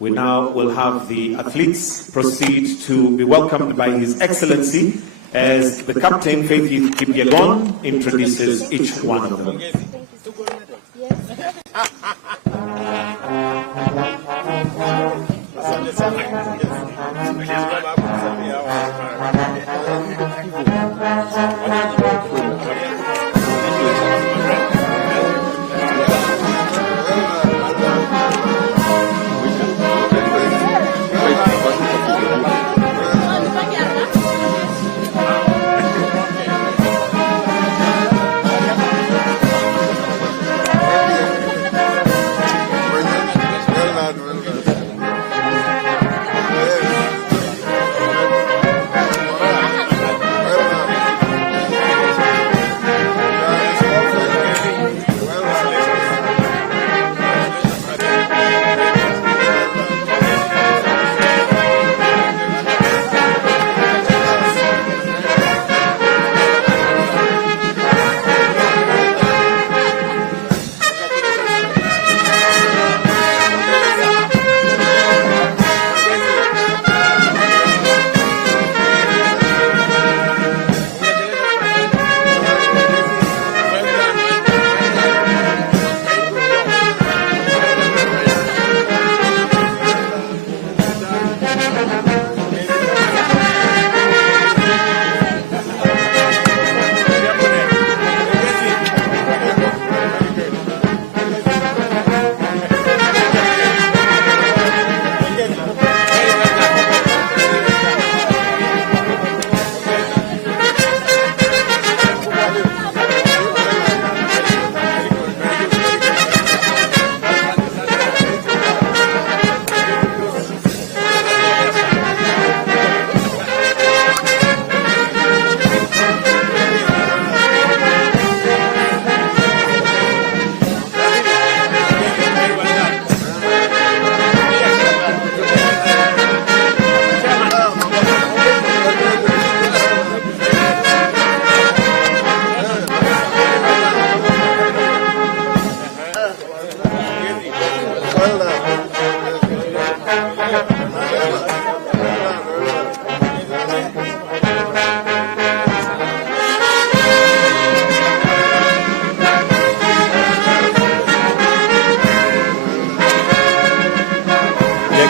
We now will have the athletes proceed to be welcomed by His Excellency as the Captain, Faith Kipyegon, introduces each one of them.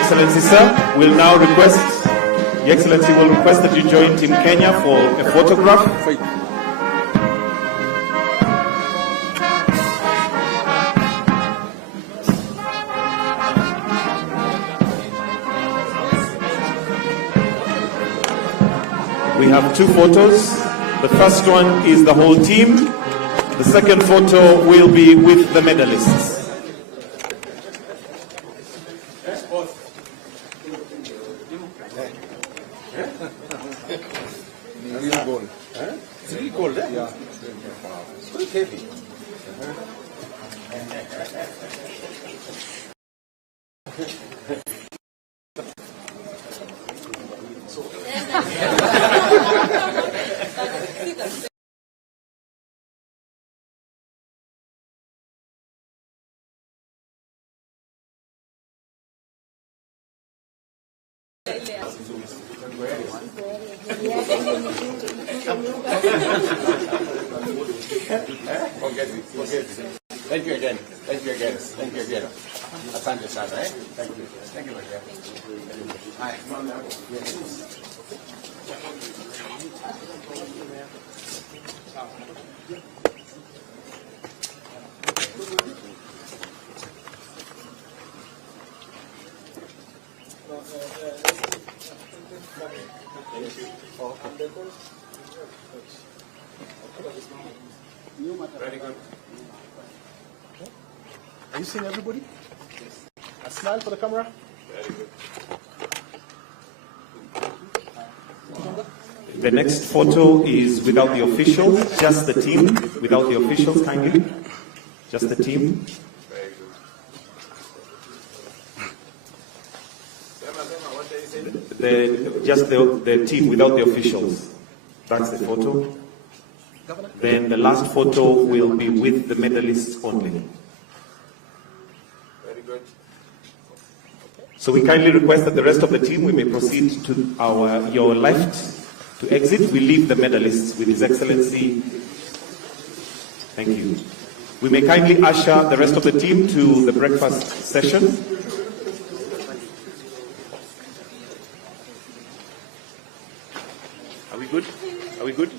Excellency, sir, will now request, Your Excellency will request that you join Team Kenya for a photograph. We have two photos. The first one is the whole team. The second photo will be with the medalists. Thank you again. Thank you again. Thank you again. Asante sana, eh? Thank you. Thank you again. Hi. Very good. Are you seeing everybody? Yes. A smile for the camera. Very good. The next photo is without the officials, just the team, without the officials, kindly. Just the team. Very good. Just the team without the officials. That's the photo. Then the last photo will be with the medalists only. good. So we kindly request that the rest of the team, we may proceed to your left to exit. We leave the medalists with His Excellency. Thank you. We may kindly usher the rest of the team to the breakfast session. Are we good? Are we good?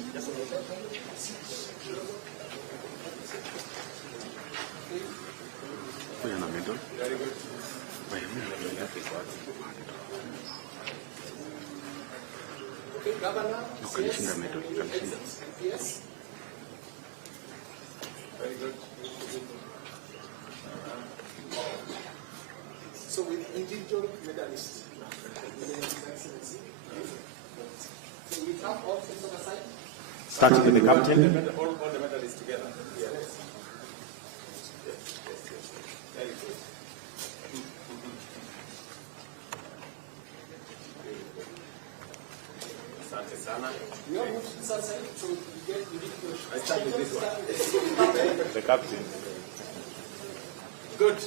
Governor, yes. Very good. So with individual medalists. So we have all things on the side. Starting with the captain. All the medalists together. Yes. Very good. Asante sana. We all move to the side so we get individual. I start with this one. The captain. Good.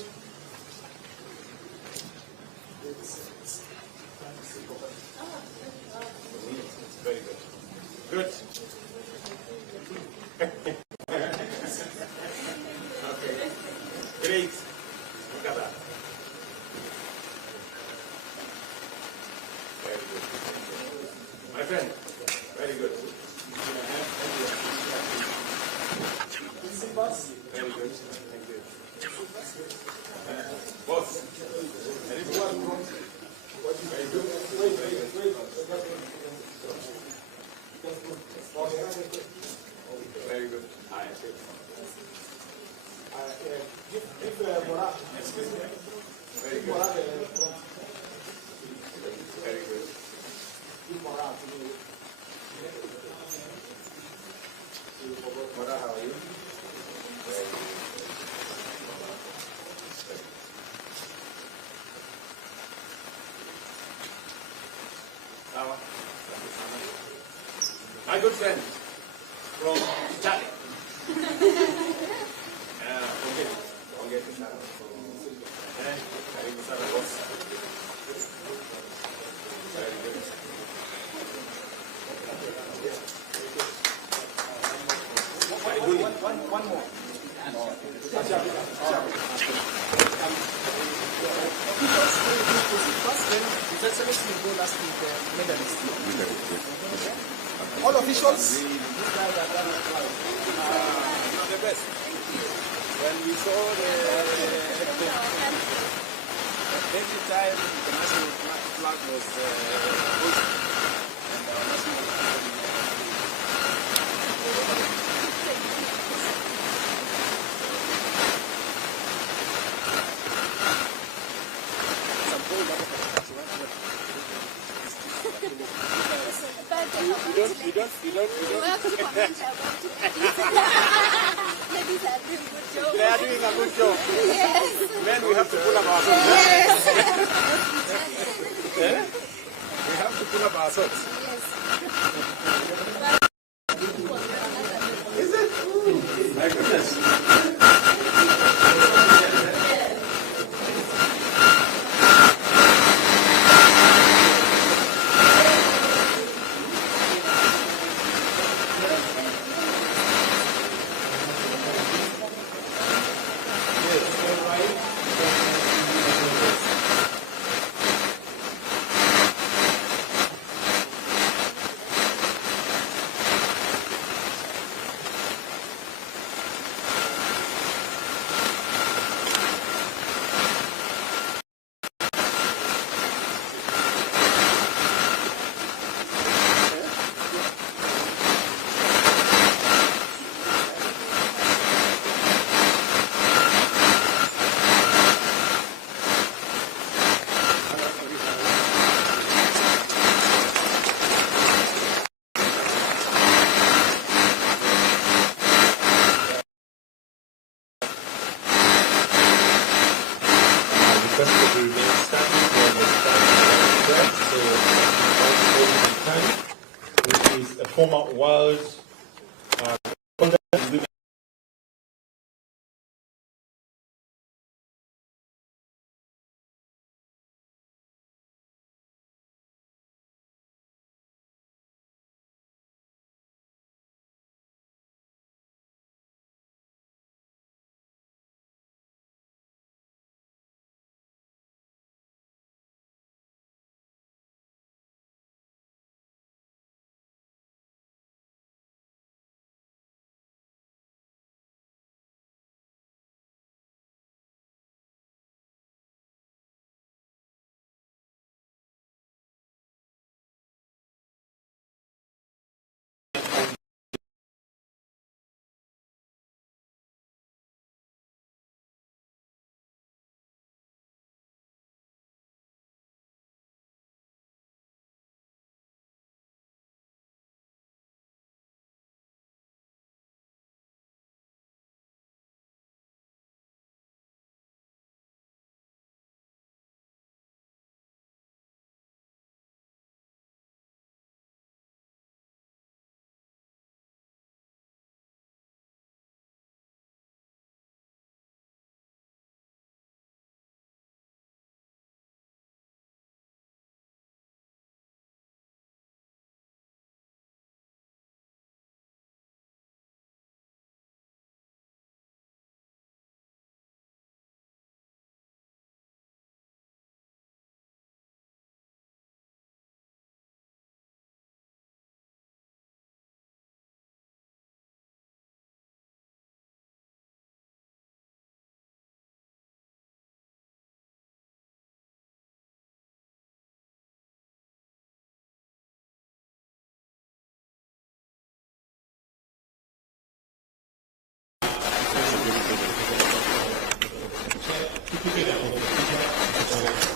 Very good. Good. Okay. Great. Look at that. Very good. My friend, very good. Very good. Thank you. Boss. Very good. Very good. Very good. Hi. Excuse me. Very good. Very good. Mora, how are you? Very good. My good friend from Italy. Forget it. Karibu sana boss. Very good. One more. His Excellency will go last with the medalist. All officials. The best. When we saw every time the national flag was hoisted, and our national flag. You don't. Ladies are doing good job. They are doing a good job. Yes. Men, we have to pull up our socks. Yes. We have to pull up our socks. Is it? My goodness. Which is a former world certificate of official.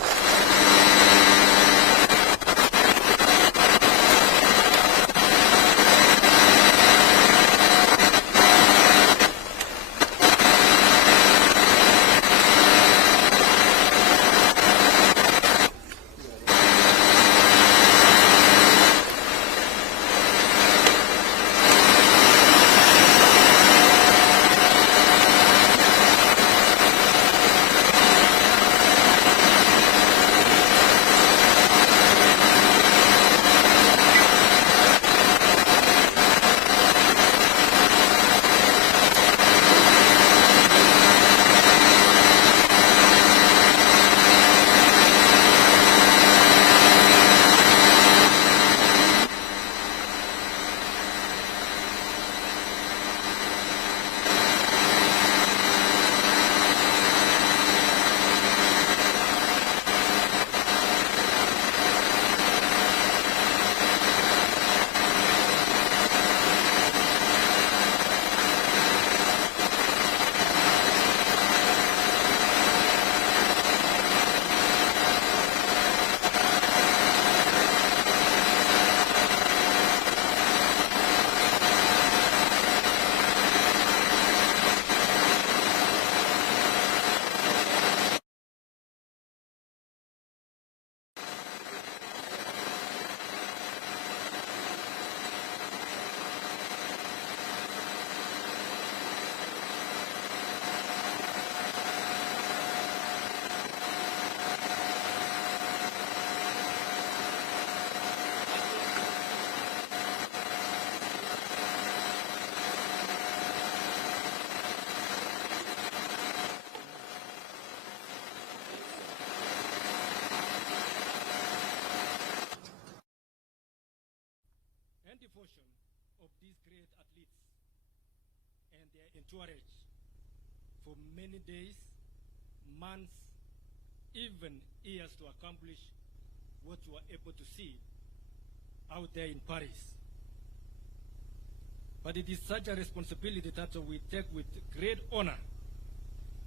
And devotion of these great athletes and their entourage for many days, months, even years to accomplish what you are able to see out there in Paris. But it is such a responsibility that we take with great honor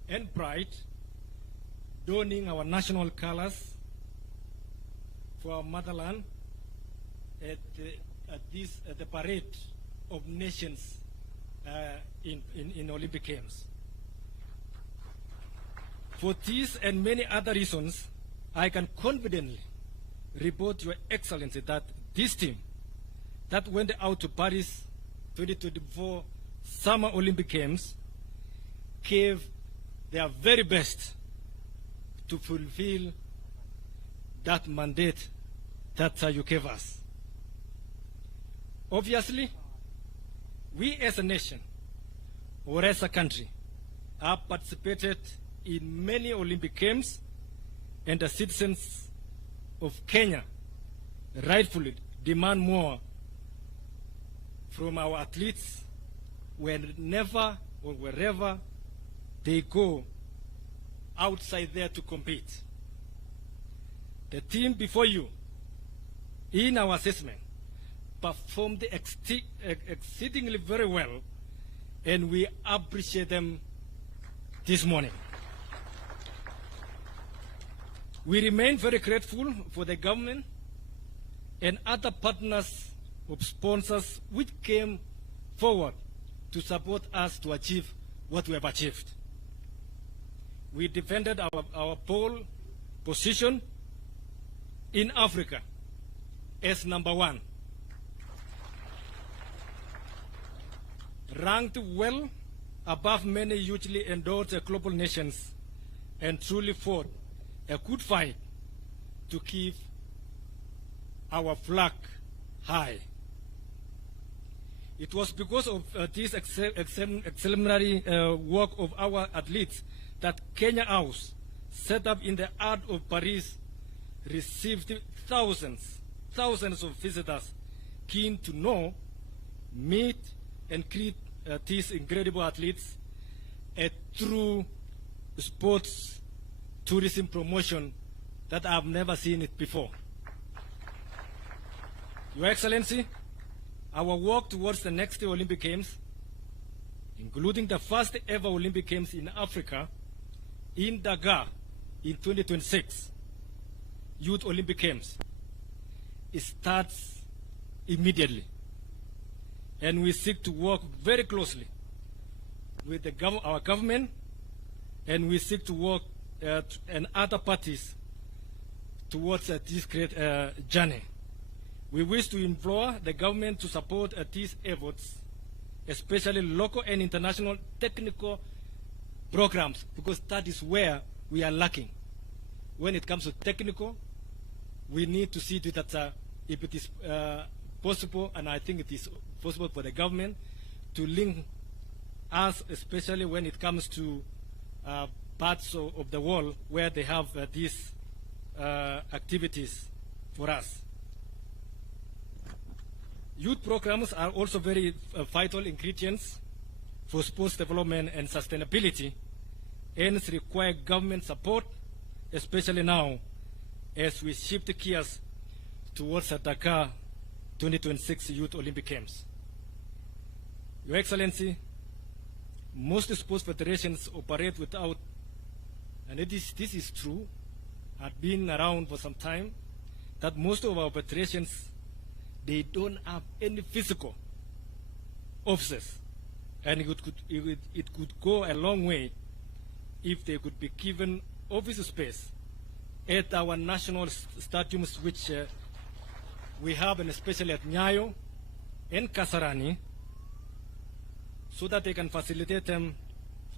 and pride, donning our national colors for our motherland at the parade of nations in Olympic Games. For these and many other reasons, I can confidently report Your Excellency that this team that went out to Paris 2024 Summer Olympic Games gave their very best to fulfill that mandate that you gave us. Obviously, we as a nation or as a country have participated in many Olympic Games, and the citizens of Kenya rightfully demand more from our athletes whenever or wherever they go outside there to compete. The team before you, in our assessment, performed exceedingly very well, and we appreciate them this morning. We remain very grateful for the government and other partners of sponsors which came forward to support us to achieve what we have achieved. We defended our pole position in Africa as #1, ranked well above many hugely endorsed global nations, and truly fought a good fight to keep our flag high. It was because of this exemplary work of our athletes that Kenya House, set up in the heart of Paris, received thousands of visitors keen to know, meet, and greet these incredible athletes, a true sports tourism promotion that I've never seen it before. Your Excellency, our work towards the next Olympic Games, including the first ever Olympic Games in Africa, in Dakar in 2026 Youth Olympic Games, it starts immediately. And we seek to work very closely with our government, and we seek to work and other parties towards this great journey. We wish to implore the government to support these efforts, especially local and international technical programs, because that is where we are lacking. When it comes to technical, we need to see that if it is possible, and I think it is possible for the government to link us, especially when it comes to parts of the world where they have these activities for us. Youth programs are also very vital ingredients for sports development and sustainability, and require government support, especially now as we shift gears towards the Dakar 2026 Youth Olympic Games. Your Excellency, most sports federations operate without, and this is true, have been around for some time, that most of our federations, they don't have any physical offices, and it could go a long way if they could be given office space at our national stadiums, which we have, and especially at Nyayo and Kasarani, so that they can facilitate them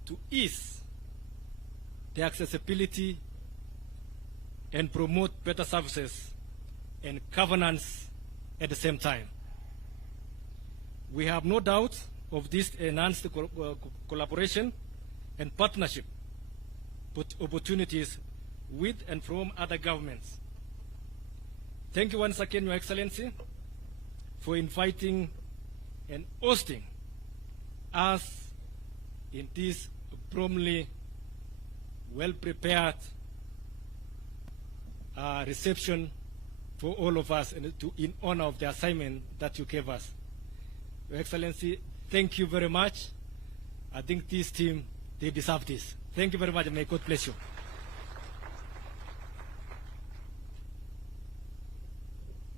to ease the accessibility and promote better services and governance at the same time. We have no doubt of this enhanced collaboration and partnership opportunities with and from other governments. Thank you once again, Your Excellency, for inviting and hosting us in this promptly well-prepared reception for all of us, and in honor of the assignment that you gave us. Your Excellency, thank you very much. I think this team, they deserve this. Thank you very much, and may God bless you.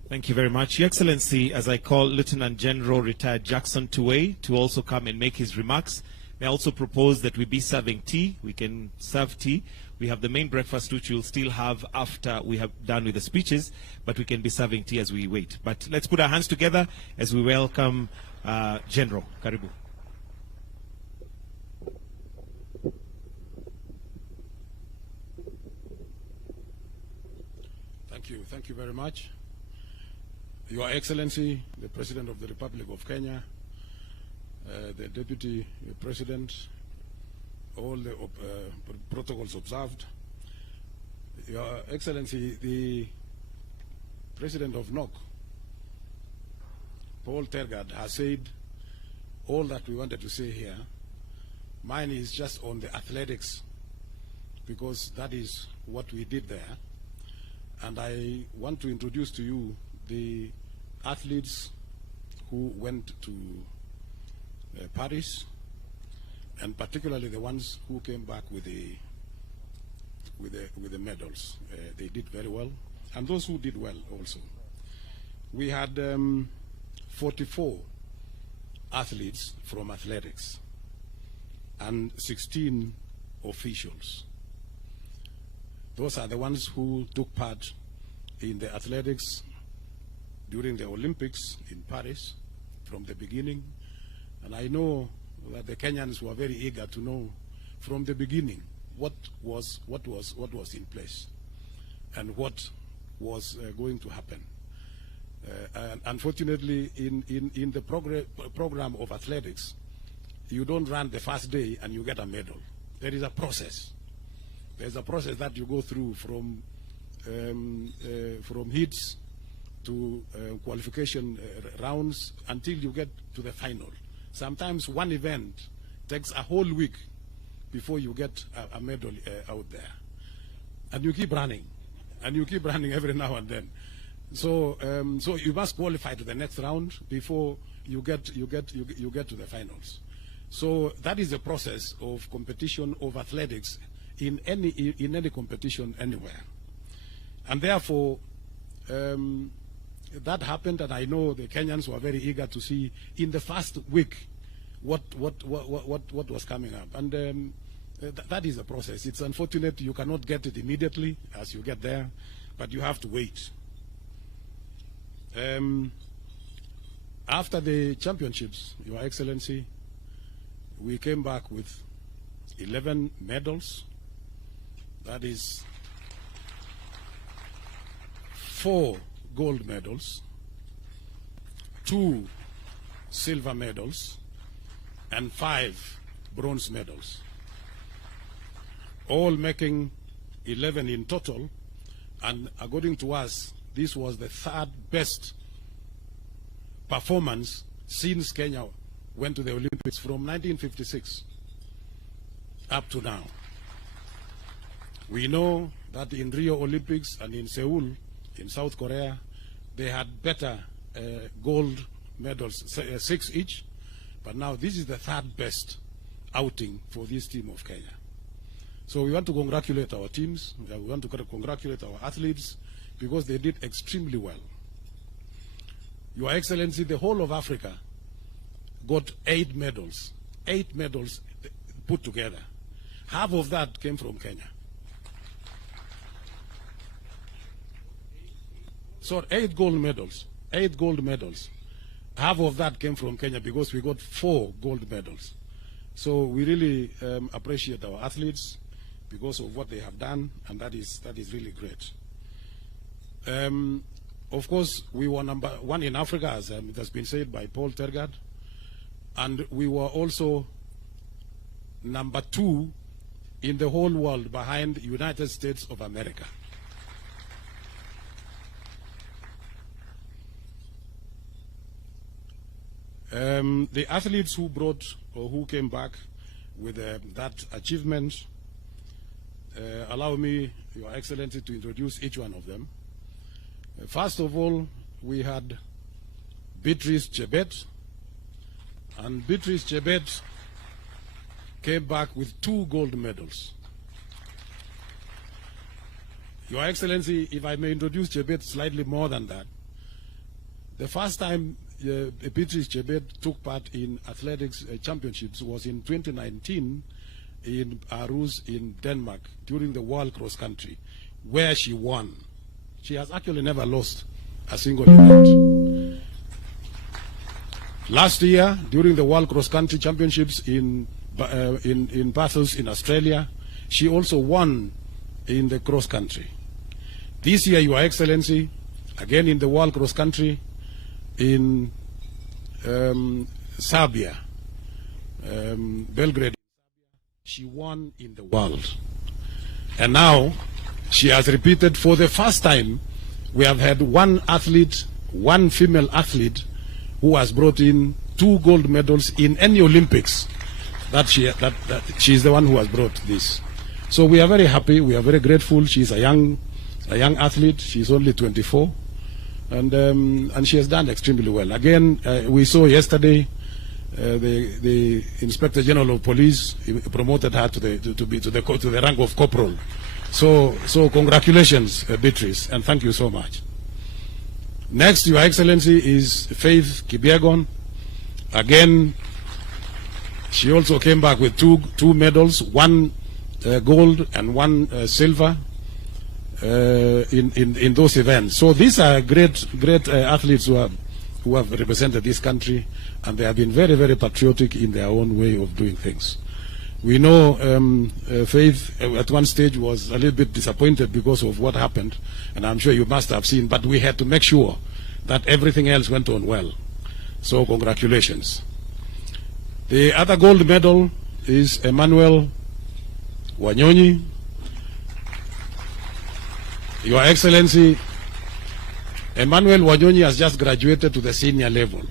Thank you very much. Your Excellency, as I call Lieutenant General Retired Jackson Tuwei to also come and make his remarks, may I also propose that we be serving tea. We can serve tea. We have the main breakfast, which we'll still have after we have done with the speeches, but we can be serving tea as we wait. But let's put our hands together as we welcome General. Karibu. Thank you very much. Your Excellency, the President of the Republic of Kenya, the Deputy President, all the protocols observed. Your Excellency, the President of NOC, Paul Tergad, has said all that we wanted to say here. Mine is just on the athletics, because that is what we did there. And I want to introduce to you the athletes who went to Paris, and particularly the ones who came back with the medals. They did very well, and those who did well also. We had 44 athletes from athletics and 16 officials. Those are the ones who took part in the athletics during the Olympics in Paris from the beginning. And I know that the Kenyans were very eager to know from the beginning what was in place and what was going to happen. And unfortunately, in the program of athletics, you don't run the first day and you get a medal. There is a process. There's a process that you go through from heats to qualification rounds until you get to the final. Sometimes one event takes a whole week before you get a medal out there. And you keep running. And you keep running every now and then. So so you must qualify to the next round before you get to the finals. So that is the process of competition of athletics in any competition anywhere. And therefore, that happened, and I know the Kenyans were very eager to see in the first week what was coming up. And that is a process. It's unfortunate you cannot get it immediately as you get there, but you have to wait. After the championships, Your Excellency, we came back with 11 medals. That is 4 gold medals, 2 silver medals, and 5 bronze medals, all making 11 in total. And according to us, this was the 3rd best performance since Kenya went to the Olympics from 1956 up to now. We know that in Rio Olympics and in Seoul, in South Korea, they had better gold medals, 6 each, but now this is the 3rd best outing for this team of Kenya. So we want to congratulate our teams, we want to congratulate our athletes, because they did extremely well. Your Excellency, the whole of Africa got 8 medals, 8 medals put together. Half of that came from Kenya. So 8 gold medals, 8 gold medals. Half of that came from Kenya because we got 4 gold medals. So we really appreciate our athletes because of what they have done, and that is really great. Of course, we were number 1 in Africa, as it has been said by Paul Tergad, and we were also number 2 in the whole world behind the United States of America. The athletes who brought or who came back with that achievement, allow me, Your Excellency, to introduce each one of them. First of all, we had Beatrice Chebet, and Beatrice Chebet came back with 2 gold medals. Your Excellency, if I may introduce Chebet slightly more than that, the first time Beatrice Chebet took part in athletics championships was in 2019 in Aarhus in Denmark during the World Cross Country, where she won. She has actually never lost a single event. Last year, during the World Cross Country Championships in Bathurst in Australia, she also won in the cross country. This year, Your Excellency, again in the World Cross Country in Serbia, Belgrade, she won in the world. And now she has repeated for the first time. We have had 1 athlete, 1 female athlete, who has brought in 2 gold medals in any Olympics. That she is the one who has brought this. So we are very happy. We are very grateful. She is a young athlete. She is only 24, and she has done extremely well. Again, we saw yesterday the Inspector General of Police promoted her to the rank of corporal. So congratulations, Beatrice, and thank you so much. Next, Your Excellency, is Faith Kipyegon. Again, she also came back with two medals, 1 gold and 1 silver in those events. So these are great athletes who have represented this country, and they have been very, very patriotic in their own way of doing things. We know Faith at one stage was a little bit disappointed because of what happened, and I'm sure you must have seen, but we had to make sure that everything else went on well. So congratulations. The other gold medal is Emmanuel Wanyonyi. Your Excellency, Emmanuel Wanyonyi has just graduated to the senior level.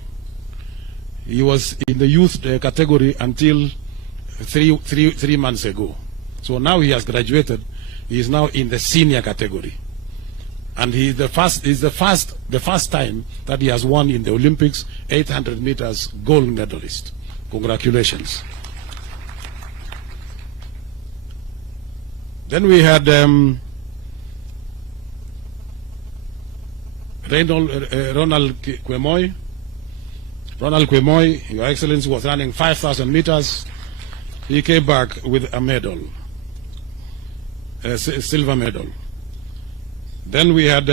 He was in the youth category until three months ago. So now he has graduated. He is now in the senior category, and he is the first time that he has won in the Olympics 800 meters gold medalist. Congratulations. Then we had Ronald Kwemoy. Ronald Kwemoy, Your Excellency, was running 5,000 meters. He came back with a medal, a silver medal. Then we had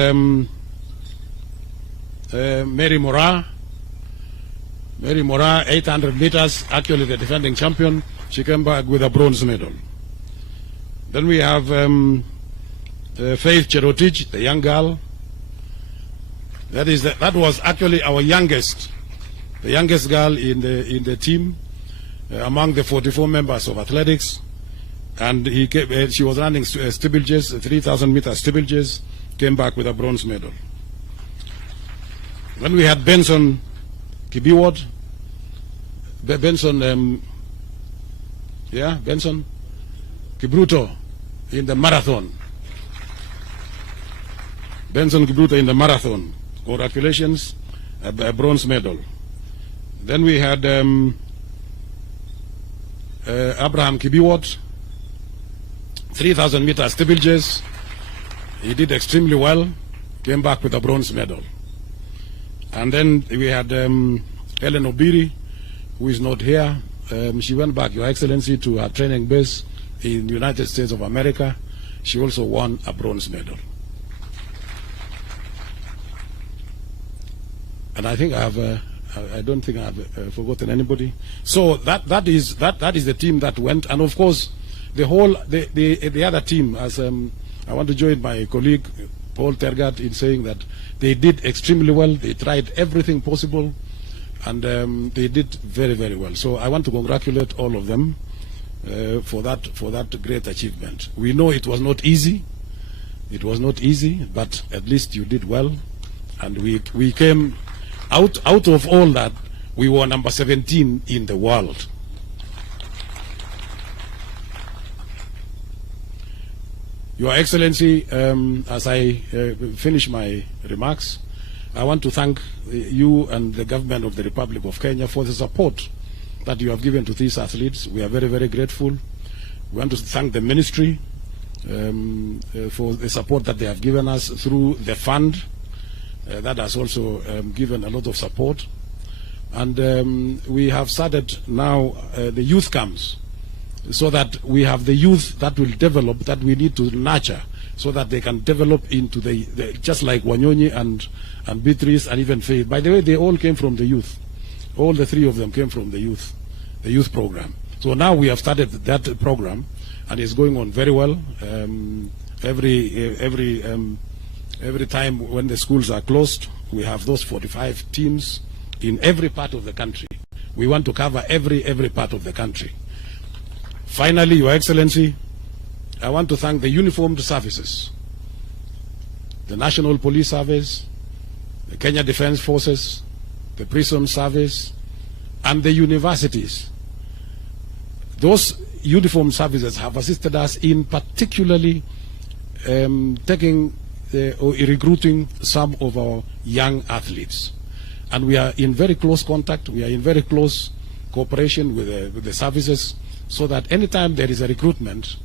Mary Mora. Mary Mora, 800 meters, actually the defending champion. She came back with a bronze medal. Then we have Faith Cherotich, the young girl. That was actually our youngest, the youngest girl in the team among the 44 members of athletics, and she was running steeplechase, 3,000 meter steeplechase, came back with a bronze medal. Then we had Benson Kibiwot, Benson Kibruto in the marathon. Benson Kibruto in the marathon. Congratulations, a bronze medal. Then we had Abraham Kibiwot, 3,000 meter steeplechase. He did extremely well, came back with a bronze medal. And then we had Ellen Obiri, who is not here. She went back, Your Excellency, to her training base in the United States of America. She also won a bronze medal. And I think I don't think I have forgotten anybody. So that is the team that went, and of course the other team. As I want to join my colleague Paul Tergat in saying that they did extremely well. They tried everything possible, and they did very, very well. So I want to congratulate all of them for that great achievement. We know it was not easy. It was not easy, but at least you did well, and we came. Out of all that, we were number 17 in the world. Your Excellency, as I finish my remarks, I want to thank you and the government of the Republic of Kenya for the support that you have given to these athletes. We are very, very grateful. We want to thank the ministry for the support that they have given us through the fund. That has also given a lot of support. And we have started now the youth camps, so that we have the youth that will develop, that we need to nurture, so that they can develop into the just like Wanyonyi and Beatrice and even Faith. By the way, they all came from the youth. All the three of them came from the youth program. So now we have started that program, and it's going on very well. Every time when the schools are closed, we have those 45 teams in every part of the country. We want to cover every part of the country. Finally, Your Excellency, I want to thank the uniformed services, the National Police Service, the Kenya Defence Forces, the Prison Service, and the universities. Those uniformed services have assisted us in particularly recruiting some of our young athletes. And we are in very close contact, we are in very close cooperation with the services, so that anytime there is a recruitment,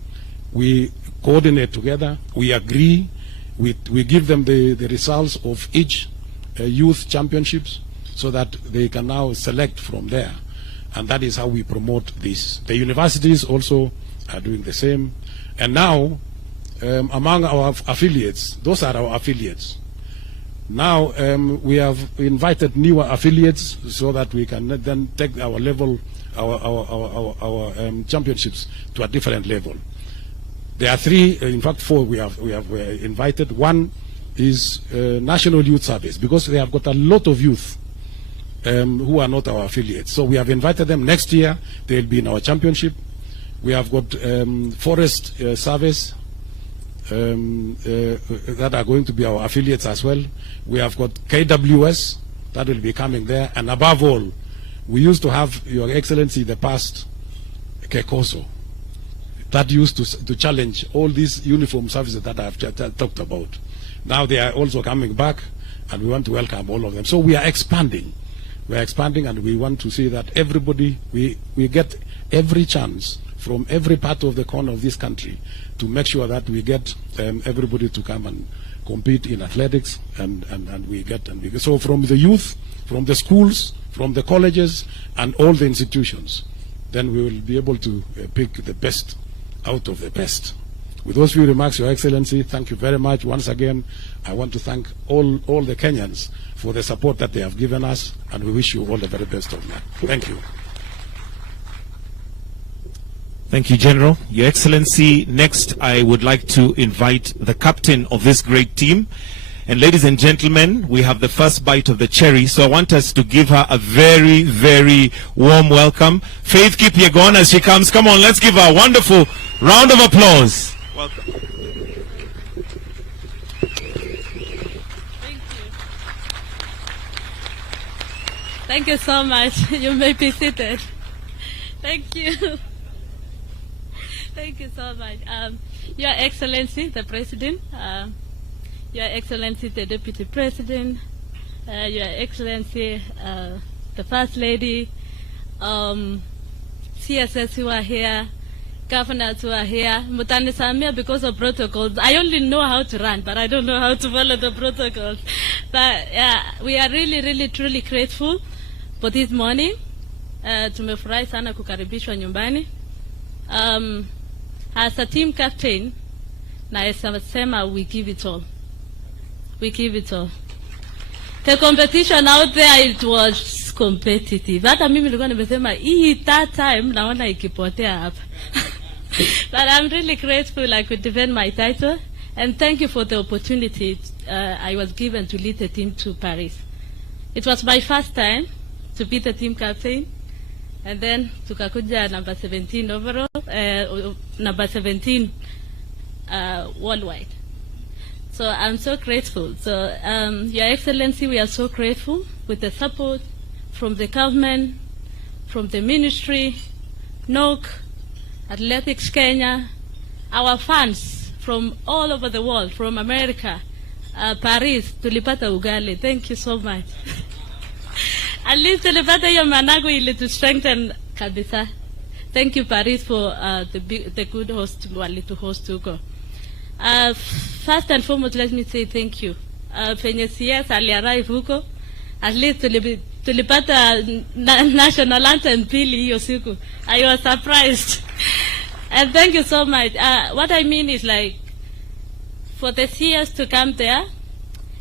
we coordinate together, we agree, we give them the results of each youth championships, so that they can now select from there. And that is how we promote this. The universities also are doing the same. And now, among our affiliates, those are our affiliates. Now we have invited newer affiliates, so that we can then take our level, our championships to a different level. There are three, in fact 4 we have invited. One is National Youth Service, because they have got a lot of youth who are not our affiliates. So we have invited them. Next year they'll be in our championship. We have got Forest Service that are going to be our affiliates as well. We have got KWS that will be coming there, and above all, we used to have, Your Excellency, in the past, Kekoso, that used to challenge all these uniform services that I have talked about. Now they are also coming back, and we want to welcome all of them. So we are expanding. We are expanding, and we want to see that everybody, we get every chance from every part of the corner of this country to make sure that we get everybody to come and compete in athletics, and we get. So from the youth, from the schools, from the colleges, and all the institutions, then we will be able to pick the best out of the best. With those few remarks, Your Excellency, thank you very much. Once again, I want to thank all the Kenyans for the support that they have given us, and we wish you all the very best of luck. Thank you. Thank you, General. Your Excellency, next I would like to invite the captain of this great team. And ladies and gentlemen, we have the first bite of the cherry, so I want us to give her a very, very warm welcome. Faith Kipyegon, as she comes. Come on, let's give her a wonderful round of applause. Welcome. Thank you so much. You may be seated. Thank you. Thank you so much. Your Excellency, the President, Your Excellency, the Deputy President, Your Excellency, the First Lady, CSS who are here, governors who are here, Mutanisamia, because of protocols. I only know how to run, but I don't know how to follow the protocols. But yeah, we are really, really, truly grateful for this morning. Tumefurahi sana kukaribishwa nyumbani. As a team captain, naesema we give it all. We give it all. The competition out there, it was competitive. Hata mimi nilikuwa nimesema hii that time naona ikipotea hapa. But I'm really grateful I could defend my title, and thank you for the opportunity I was given to lead the team to Paris. It was my first time to be the team captain, and then tukakuja number 17 overall, number 17 worldwide. So I'm so grateful. So Your Excellency, we are so grateful with the support from the government, from the ministry, NOC, Athletics Kenya, our fans from all over the world, from America, Paris, tulipata ugali. Thank you so much. At least tulipata hiyo managu ili to strengthen kabisa. Thank you, Paris, for the good host wali to host huko. First and foremost, let me say thank you. Penye CS aliarrive huko, at least tulipata national anthem pili hiyo siku. I was surprised. And thank you so much. What I mean is, like, for the CS to come there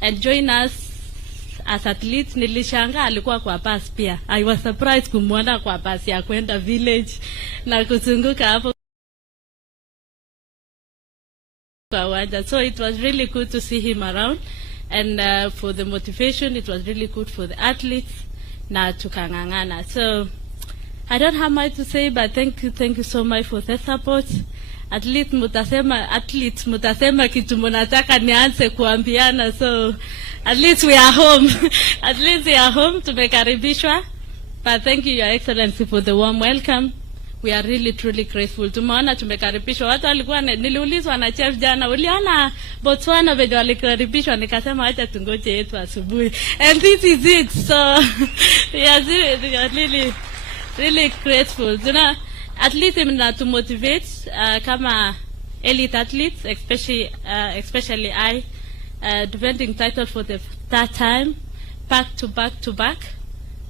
and join us as athletes, nilishanga alikuwa kwa bus pia. I was surprised kumwona kwa bus ya kwenda village na kuzunguka hapo. So it was really good to see him around, and for the motivation, it was really good for the athletes na tukangangana. So I don't have much to say, but thank you so much for the support. Athletes mutasema kitu mnataka nianze kuambiana, so at least we are home. At least we are home, tumekaribishwa. But thank you, Your Excellency, for the warm welcome. We are really truly grateful. Tumeona tumekaribishwa. Watu walikuwa niliulizwa na chef jana, uliona Botswana venye walikaribishwa, nikasema acha tungoje yetu asubuhi. And this is it. So we are really really grateful. You know, at least to motivate kama elite athletes, especially I, defending title for the third time, back to back.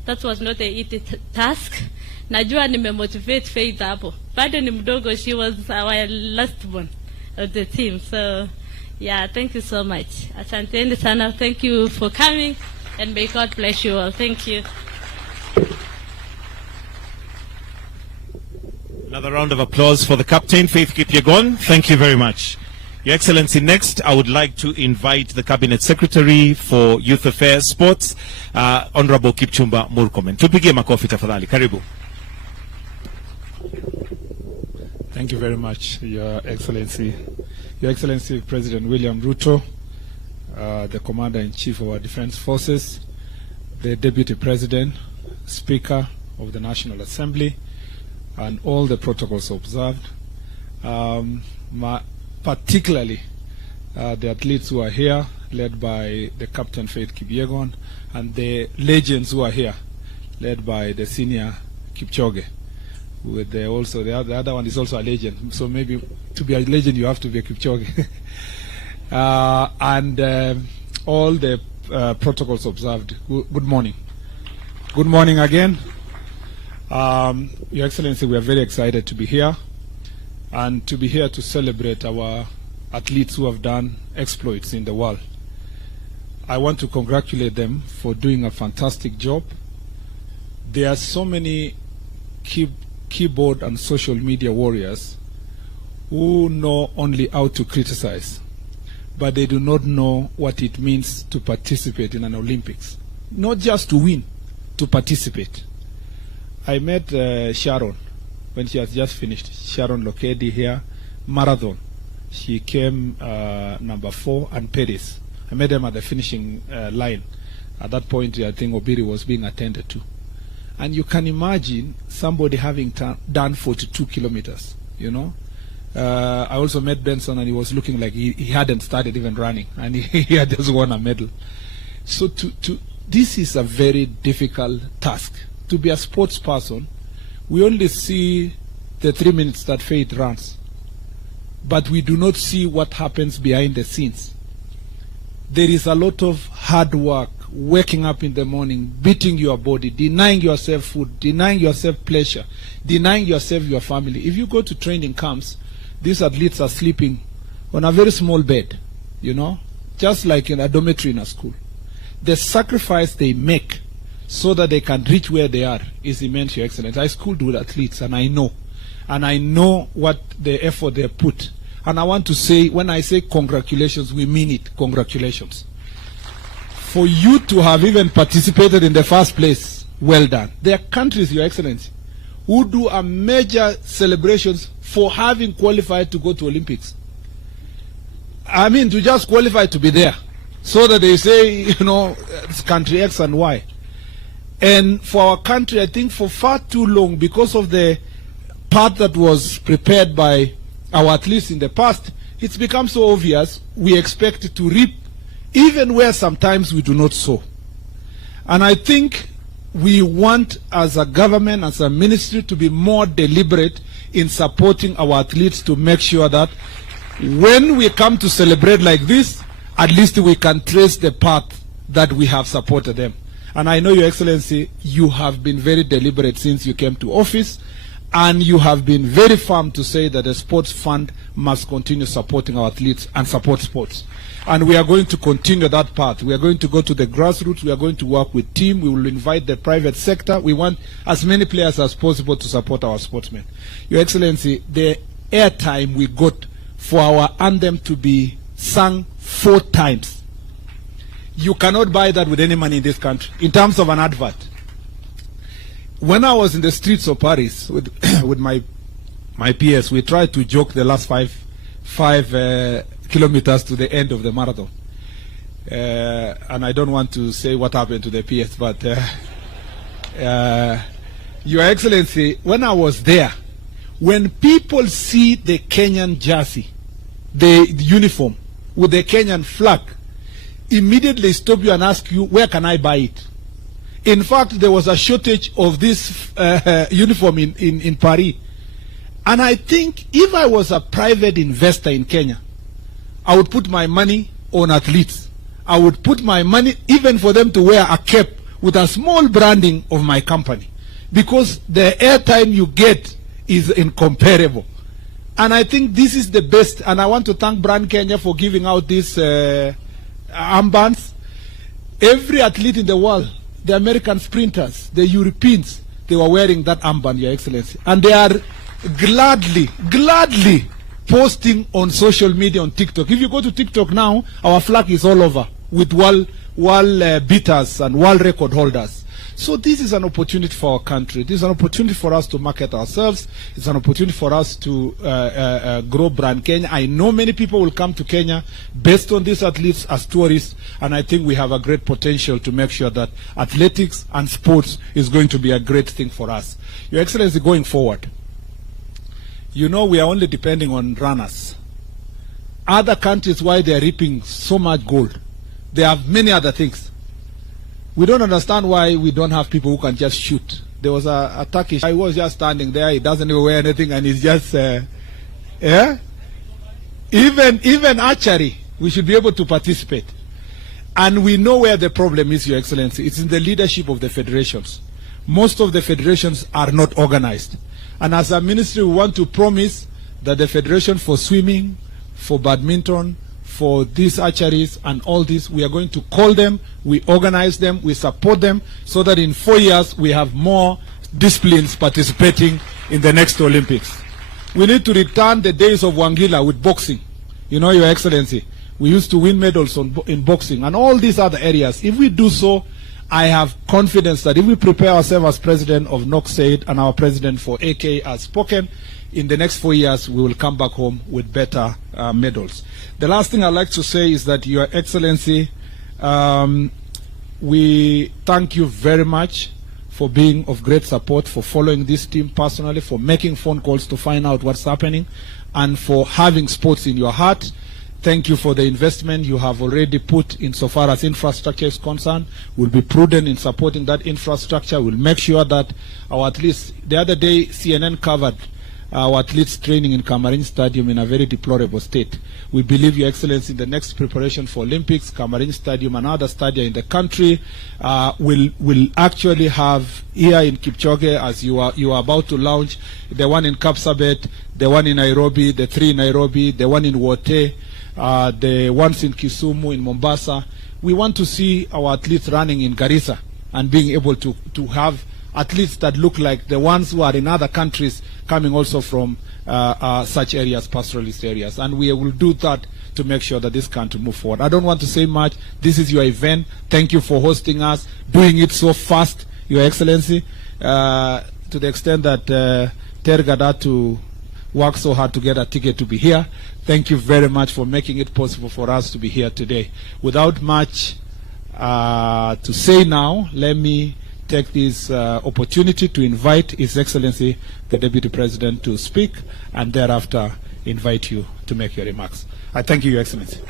That was not an easy task. Najua nimemotivate Faith hapo. Bado ni mdogo, she was our last one of the team. So yeah, thank you so much. Asanteni sana. Thank you for coming, and may God bless you all. Thank you. Another round of applause for the captain, Faith Kipyegon. Thank you very much. Your Excellency, next I would like to invite the Cabinet Secretary for Youth Affairs Sports, Honorable Kipchumba Murkomen. Tupigie makofi tafadhali. Karibu. Thank you very much, Your Excellency. Your Excellency, President William Ruto, the Commander-in-Chief of our Defense Forces, the Deputy President, Speaker of the National Assembly, and all the protocols observed, particularly the athletes who are here, led by the Captain Faith Kipyegon, and the legends who are here, led by the senior Kipchoge. With also the other one is also a legend. So maybe to be a legend, you have to be a Kipchoge. And all the protocols observed. Good morning. Good morning again. Your Excellency, we are very excited to be here and to be here to celebrate our athletes who have done exploits in the world. I want to congratulate them for doing a fantastic job. There are so many keyboard and social media warriors who know only how to criticize, but they do not know what it means to participate in an Olympics. Not just to win, to participate. I met Sharon when she has just finished. Sharon Lokedi here, marathon. She came number 4, and Paris. I met them at the finishing line. At that point, I think Obiri was being attended to. And you can imagine somebody having done 42 kilometers, you know. I also met Benson, and he was looking like he hadn't started even running, and he had just won a medal. So this is a very difficult task. To be a sports person, we only see the 3 minutes that Faith runs, but we do not see what happens behind the scenes. There is a lot of hard work, waking up in the morning, beating your body, denying yourself food, denying yourself pleasure, denying yourself your family. If you go to training camps, these athletes are sleeping on a very small bed, you know, just like in a dormitory in a school. The sacrifice they make so that they can reach where they are is immense, Your Excellency. I schooled with athletes, and I know what the effort they put. And I want to say, when I say congratulations, we mean it. Congratulations. For you to have even participated in the first place, well done. There are countries, Your Excellency, who do a major celebrations for having qualified to go to Olympics. I mean, to just qualify to be there, so that they say, you know, it's country X and Y. And for our country, I think for far too long, because of the path that was prepared by our athletes in the past, it's become so obvious we expect to reap even where sometimes we do not sow. And I think we want, as a government, as a ministry, to be more deliberate in supporting our athletes to make sure that when we come to celebrate like this, at least we can trace the path that we have supported them. And I know, Your Excellency, you have been very deliberate since you came to office, and you have been very firm to say that the sports fund must continue supporting our athletes and support sports. And we are going to continue that path. We are going to go to the grassroots. We are going to work with team. We will invite the private sector. We want as many players as possible to support our sportsmen. Your Excellency, the airtime we got for our anthem to be sung 4 times, you cannot buy that with any money in this country in terms of an advert. When I was in the streets of Paris with my peers, we tried to joke the last five kilometers to the end of the marathon. And I don't want to say what happened to the peers, but Your Excellency, when I was there, when people see the Kenyan jersey, the uniform with the Kenyan flag, immediately stop you and ask you, where can I buy it? In fact, there was a shortage of this uniform in Paris. And I think if I was a private investor in Kenya, I would put my money on athletes. I would put my money even for them to wear a cap with a small branding of my company, because the airtime you get is incomparable. And I think this is the best. And I want to thank Brand Kenya for giving out these armbands. Every athlete in the world, the American sprinters, the Europeans, they were wearing that armband, Your Excellency. And they are gladly posting on social media, on TikTok. If you go to TikTok now, our flag is all over with world beaters and world record holders. So this is an opportunity for our country. This is an opportunity for us to market ourselves. It's an opportunity for us to grow Brand Kenya. I know many people will come to Kenya based on these athletes as tourists, and I think we have a great potential to make sure that athletics and sports is going to be a great thing for us. Your Excellency, going forward, you know we are only depending on runners. Other countries, why they are reaping so much gold, they have many other things. We don't understand why we don't have people who can just shoot There was a Turkish. I was just standing there. He doesn't even wear anything, and he's just, yeah. Even archery, we should be able to participate. And we know where the problem is, Your Excellency. It's in the leadership of the federations. Most of the federations are not organized. And as a ministry, we want to promise that the federation for swimming, for badminton, for these archeries and all this, we are going to call them, we organize them, we support them, so that in 4 years we have more disciplines participating in the next Olympics. We need to return the days of Wangila with boxing. You know, Your Excellency, we used to win medals in boxing and all these other areas. If we do so, I have confidence that if we prepare ourselves as president of NOC said and our president for AK has spoken, in the next 4 years we will come back home with better medals. The last thing I'd like to say is that, Your Excellency, we thank you very much for being of great support, for following this team personally, for making phone calls to find out what's happening, and for having sports in your heart. Thank you for the investment you have already put insofar as infrastructure is concerned. We'll be prudent in supporting that infrastructure. We'll make sure that our athletes, the other day CNN covered our athletes training in Cameroon Stadium in a very deplorable state. We believe, Your Excellency, in the next preparation for Olympics, Cameroon Stadium and other stadia in the country will actually have here in Kipchoge, as you are about to launch, the one in Kapsabet, the one in Nairobi, the 3 in Nairobi, the one in Wote, the ones in Kisumu, in Mombasa. We want to see our athletes running in Garissa and being able to have athletes that look like the ones who are in other countries coming also from such areas, pastoralist areas. And we will do that to make sure that this country move forward. I don't want to say much. This is your event. Thank you for hosting us, doing it so fast, Your Excellency, to the extent that Tergad had to work so hard to get a ticket to be here. Thank you very much for making it possible for us to be here today. Without much to say now, let me take this opportunity to invite His Excellency the Deputy President to speak, and thereafter invite you to make your remarks. I thank you, Your Excellency.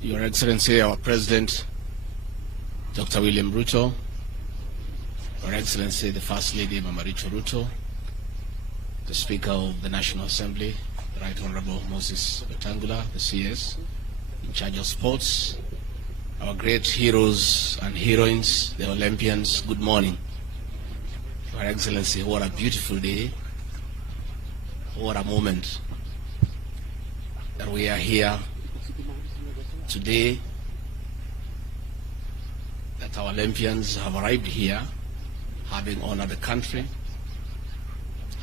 Your Excellency, our President, Dr. William Ruto, Your Excellency, the First Lady, Mama Rachel Ruto, the Speaker of the National Assembly, the Right Honorable Moses Wetangula, the CS, in charge of sports, our great heroes and heroines, the Olympians, good morning. Your Excellency, what a beautiful day, what a moment that we are here today, that our Olympians have arrived here, having honored the country,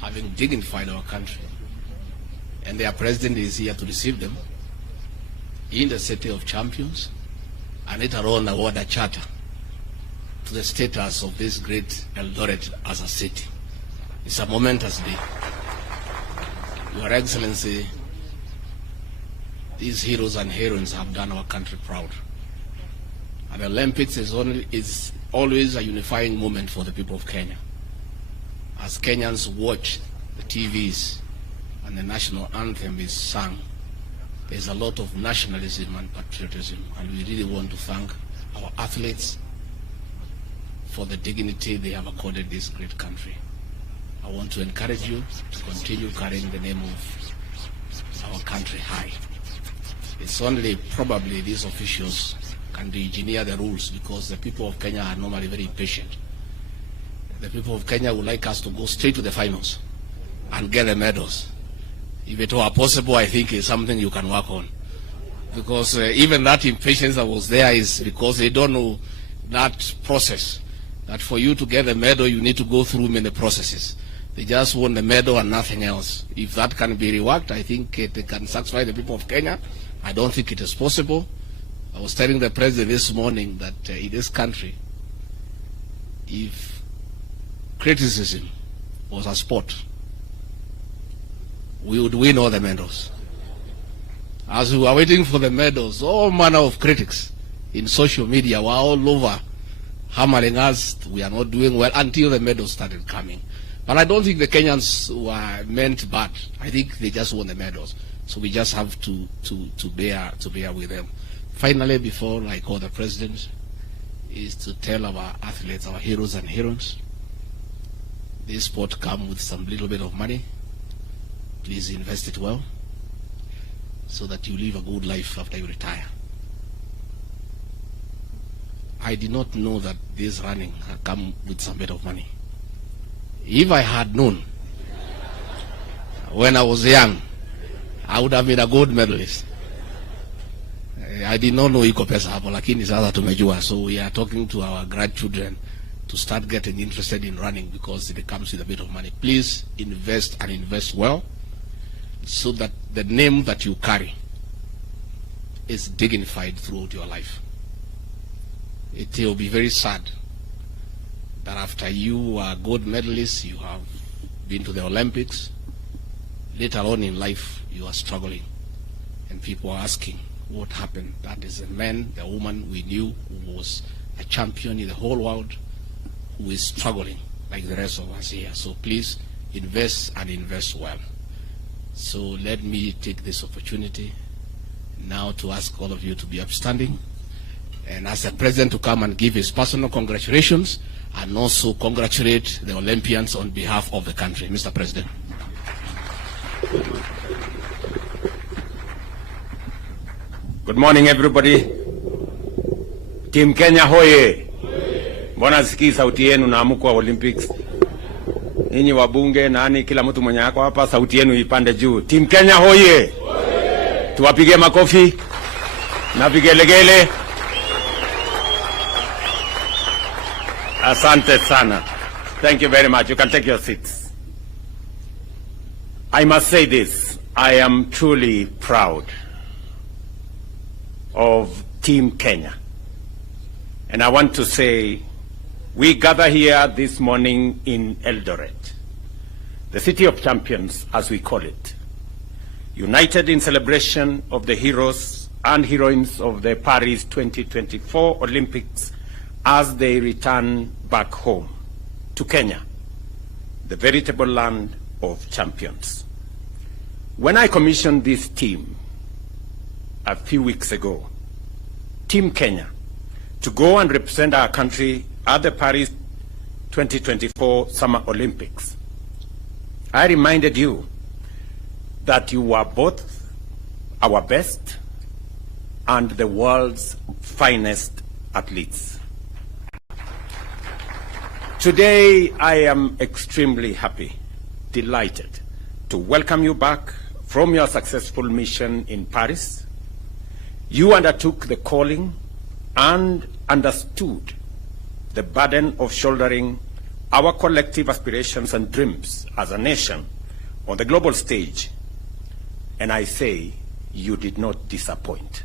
having dignified our country, and their president is here to receive them in the city of champions, and later on award a charter to the status of this great Eldoret as a city. It's a momentous day. Your Excellency, these heroes and heroines have done our country proud. And the Olympics is always a unifying moment for the people of Kenya. As Kenyans watch the TVs and the national anthem is sung, there's a lot of nationalism and patriotism, and we really want to thank our athletes for the dignity they have accorded this great country. I want to encourage you to continue carrying the name of our country high. It's only probably these officials can engineer the rules, because the people of Kenya are normally very patient. The people of Kenya would like us to go straight to the finals and get the medals. If it were possible, I think it's something you can work on. Because even that impatience that was there is because they don't know that process. That for you to get a medal, you need to go through many processes. They just want the medal and nothing else. If that can be reworked, I think it can satisfy the people of Kenya. I don't think it is possible. I was telling the president this morning that in this country, if criticism was a sport, we would win all the medals. As we were waiting for the medals, all manner of critics in social media were all over hammering us. We are not doing well until the medals started coming. But I don't think the Kenyans were meant bad. I think they just won the medals. So we just have to bear with them. Finally, before I call the president, is to tell our athletes, our heroes and heroines, this sport comes with some little bit of money. Please invest it well so that you live a good life after you retire. I did not know that this running had come with some bit of money. If I had known when I was young, I would have been a gold medalist. I did not know iko pesa hapo, lakini sasa tumejua. So we are talking to our grandchildren to start getting interested in running because it comes with a bit of money. Please invest and invest well so that the name that you carry is dignified throughout your life. It will be very sad that after you are gold medalists, you have been to the Olympics, later on in life you are struggling and people are asking what happened. That is the man, the woman we knew who was a champion in the whole world who is struggling like the rest of us here. So please invest and invest well. So let me take this opportunity now to ask all of you to be upstanding and as a president to come and give his personal congratulations and also congratulate the Olympians on behalf of the country. Mr. President. Good morning, everybody. Team Kenya hoye. Mbona sikii sauti yenu na amuko wa Olympics? Ninyi wabunge nani kila mtu mwenye yako hapa sauti yenu ipande juu. Team Kenya hoye. Tuwapige makofi na vigelegele. Asante sana. Thank you very much. You can take your seats. I must say this. I am truly proud of Team Kenya. And I want to say, we gather here this morning in Eldoret, the city of champions, as we call it, united in celebration of the heroes and heroines of the Paris 2024 Olympics as they return back home to Kenya, the veritable land of champions. When I commissioned this team a few weeks ago, Team Kenya, to go and represent our country at the Paris 2024 Summer Olympics, I reminded you that you were both our best and the world's finest athletes. Today, I am extremely happy, delighted to welcome you back from your successful mission in Paris. You undertook the calling and understood the burden of shouldering our collective aspirations and dreams as a nation on the global stage. And I say, you did not disappoint.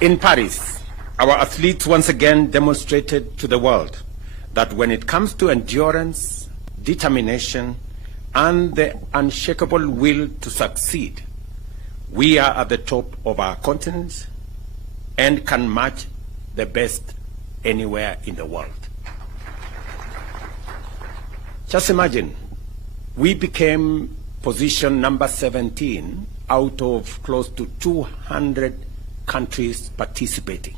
In Paris, our athletes once again demonstrated to the world that when it comes to endurance, determination, and the unshakable will to succeed, we are at the top of our continent and can match the best anywhere in the world. Just imagine, we became position number 17 out of close to 200 countries participating.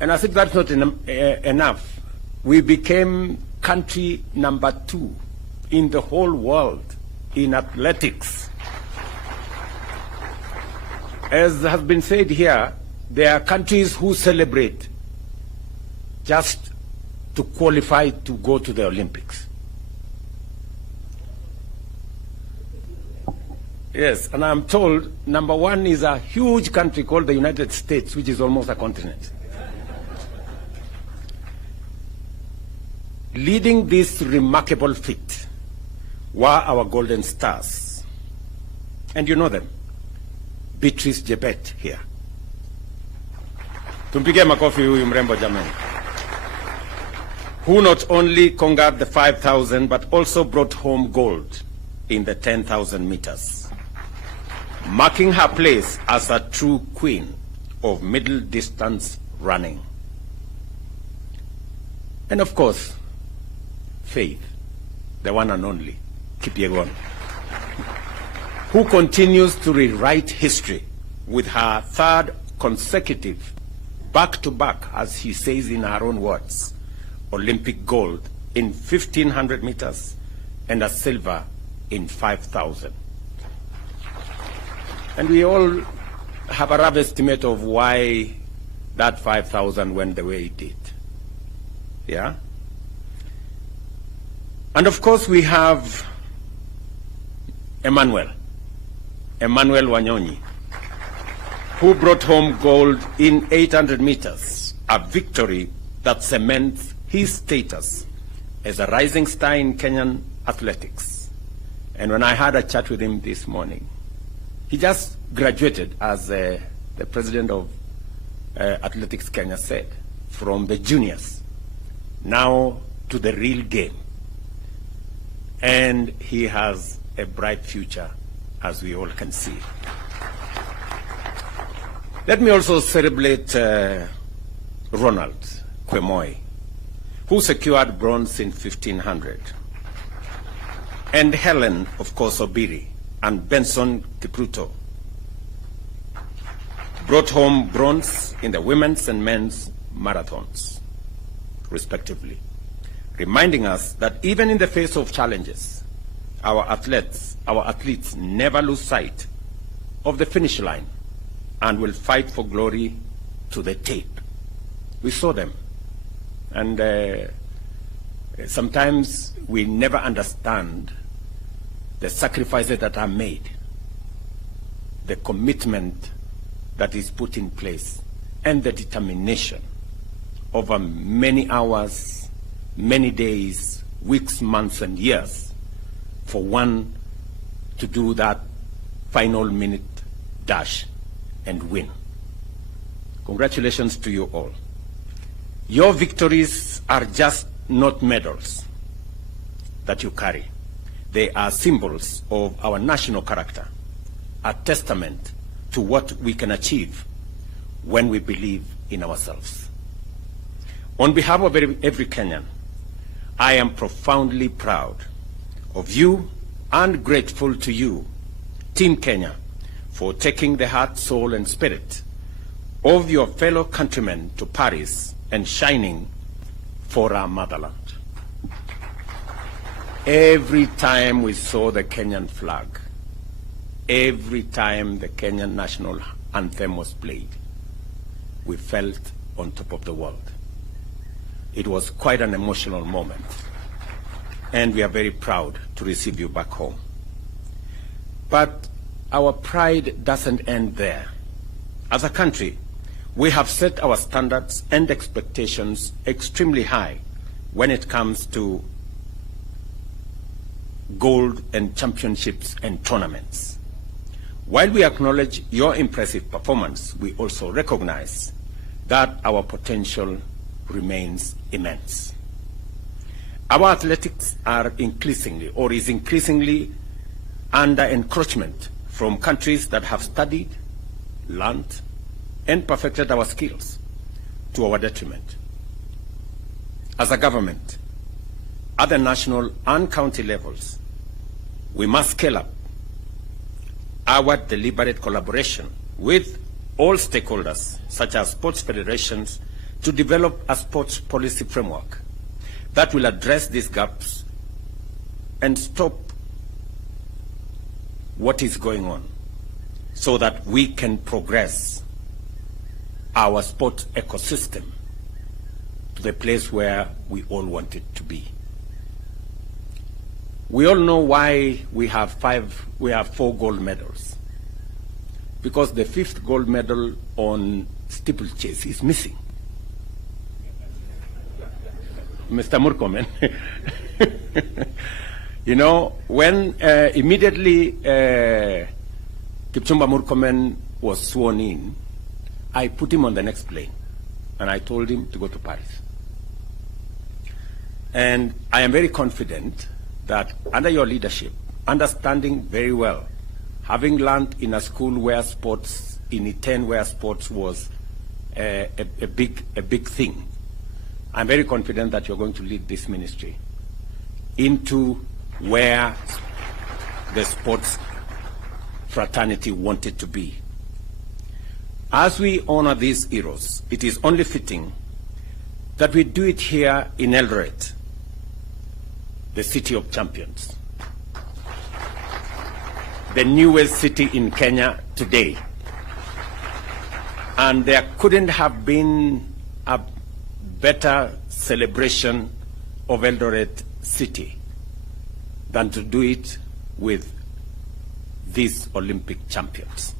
And I think that's not enough. We became country number 2 in the whole world in athletics. As has been said here, there are countries who celebrate just to qualify to go to the Olympics. Yes, and I'm told number 1 is a huge country called the United States, which is almost a continent. Leading this remarkable feat were our golden stars. And you know them. Beatrice Jebet here. Tumpige makofi huyu mrembo jamani. Who not only conquered the 5,000 but also brought home gold in the 10,000 meters, marking her place as a true queen of middle distance running. And of course, Faith, the one and only, Kipyegon, who continues to rewrite history with her third consecutive back-to-back, as he says in her own words, Olympic gold in 1,500 meters and a silver in 5,000. And we all have a rough estimate of why that 5,000 went the way it did. Yeah? And of course we have Emmanuel Wanyonyi, who brought home gold in 800 meters, a victory that cements his status as a rising star in Kenyan athletics. And when I had a chat with him this morning, he just graduated, as the president of Athletics Kenya said, from the juniors, now to the real game. And he has a bright future, as we all can see. Let me also celebrate Ronald Kwemoy, who secured bronze in 1,500. And Helen, of course, Obiri, and Benson Kipruto brought home bronze in the women's and men's marathons, respectively, reminding us that even in the face of challenges, our athletes never lose sight of the finish line and will fight for glory to the tape. We saw them, and sometimes we never understand the sacrifices that are made, the commitment that is put in place, and the determination over many hours, many days, weeks, months, and years for one to do that final minute dash and win. Congratulations to you all. Your victories are just not medals that you carry. They are symbols of our national character, a testament to what we can achieve when we believe in ourselves. On behalf of every Kenyan, I am profoundly proud of you and grateful to you, Team Kenya, for taking the heart, soul, and spirit of your fellow countrymen to Paris and shining for our motherland. Every time we saw the Kenyan flag, every time the Kenyan national anthem was played, we felt on top of the world. It was quite an emotional moment, and we are very proud to receive you back home. But our pride doesn't end there. As a country, we have set our standards and expectations extremely high when it comes to gold and championships and tournaments. While we acknowledge your impressive performance, we also recognize that our potential remains immense. Our athletics are increasingly, or is increasingly, under encroachment from countries that have studied, learned, and perfected our skills to our detriment. As a government, at the national and county levels, we must scale up our deliberate collaboration with all stakeholders, such as sports federations, to develop a sports policy framework that will address these gaps and stop what is going on so that we can progress our sport ecosystem to the place where we all want it to be. We all know why we have 4 gold medals. Because the 5th gold medal on steeplechase is missing. Mr. Murkomen, you know, when immediately Kipchumba Murkomen was sworn in, I put him on the next plane and I told him to go to Paris. And I am very confident that under your leadership, understanding very well, having learned in a school where sports in Iten, where sports was a big thing. I'm very confident that you're going to lead this ministry into where the sports fraternity wanted to be. As we honor these heroes, it is only fitting that we do it here in Eldoret, the city of champions, the newest city in Kenya today. And there couldn't have been a better celebration of Eldoret city than to do it with these Olympic champions.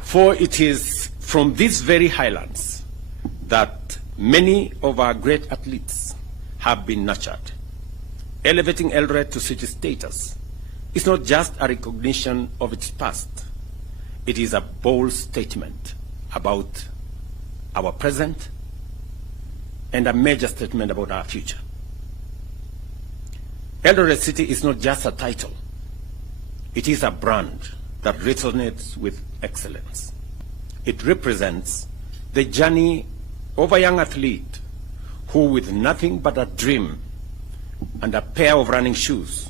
For it is from these very highlands that many of our great athletes have been nurtured. Elevating Eldoret to city status is not just a recognition of its past. It is a bold statement about our present and a major statement about our future. Eldoret City is not just a title. It is a brand that resonates with excellence. It represents the journey of a young athlete who, with nothing but a dream and a pair of running shoes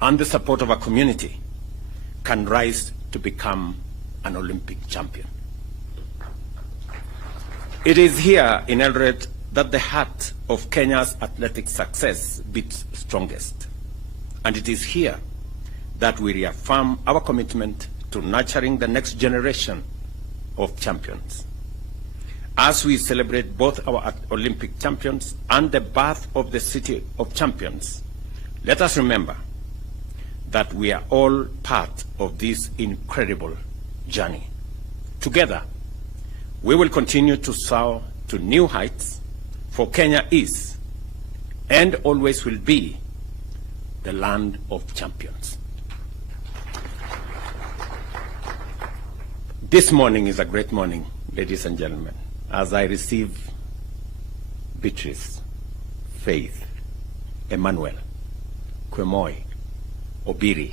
and the support of a community, can rise to become an Olympic champion. It is here in Eldoret that the heart of Kenya's athletic success beats strongest. And it is here that we reaffirm our commitment to nurturing the next generation of champions. As we celebrate both our Olympic champions and the birth of the city of champions, let us remember that we are all part of this incredible journey. Together, we will continue to soar to new heights, for Kenya is and always will be the land of champions. This morning is a great morning, ladies and gentlemen, as I receive Beatrice, Faith, Emmanuel, Kwemoy, Obiri,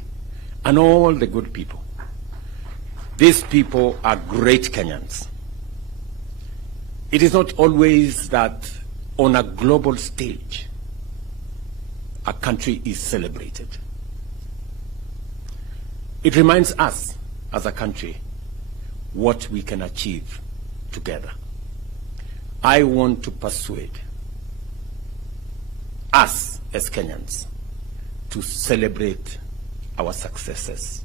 and all the good people. These people are great Kenyans. It is not always that on a global stage a country is celebrated. It reminds us as a country what we can achieve together. I want to persuade us as Kenyans to celebrate our successes.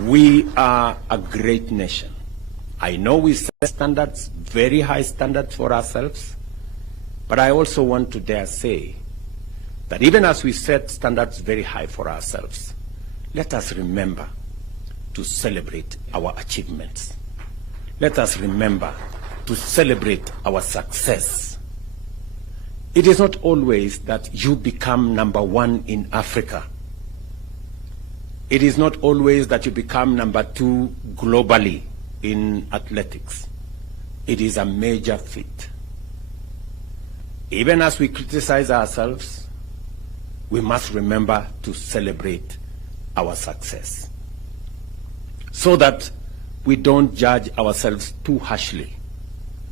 We are a great nation. I know we set standards, very high standards for ourselves, but I also want to dare say that even as we set standards very high for ourselves, let us remember to celebrate our achievements. Let us remember to celebrate our success. It is not always that you become number one in Africa. It is not always that you become number two globally in athletics. It is a major feat. Even as we criticize ourselves, we must remember to celebrate our success, so that we don't judge ourselves too harshly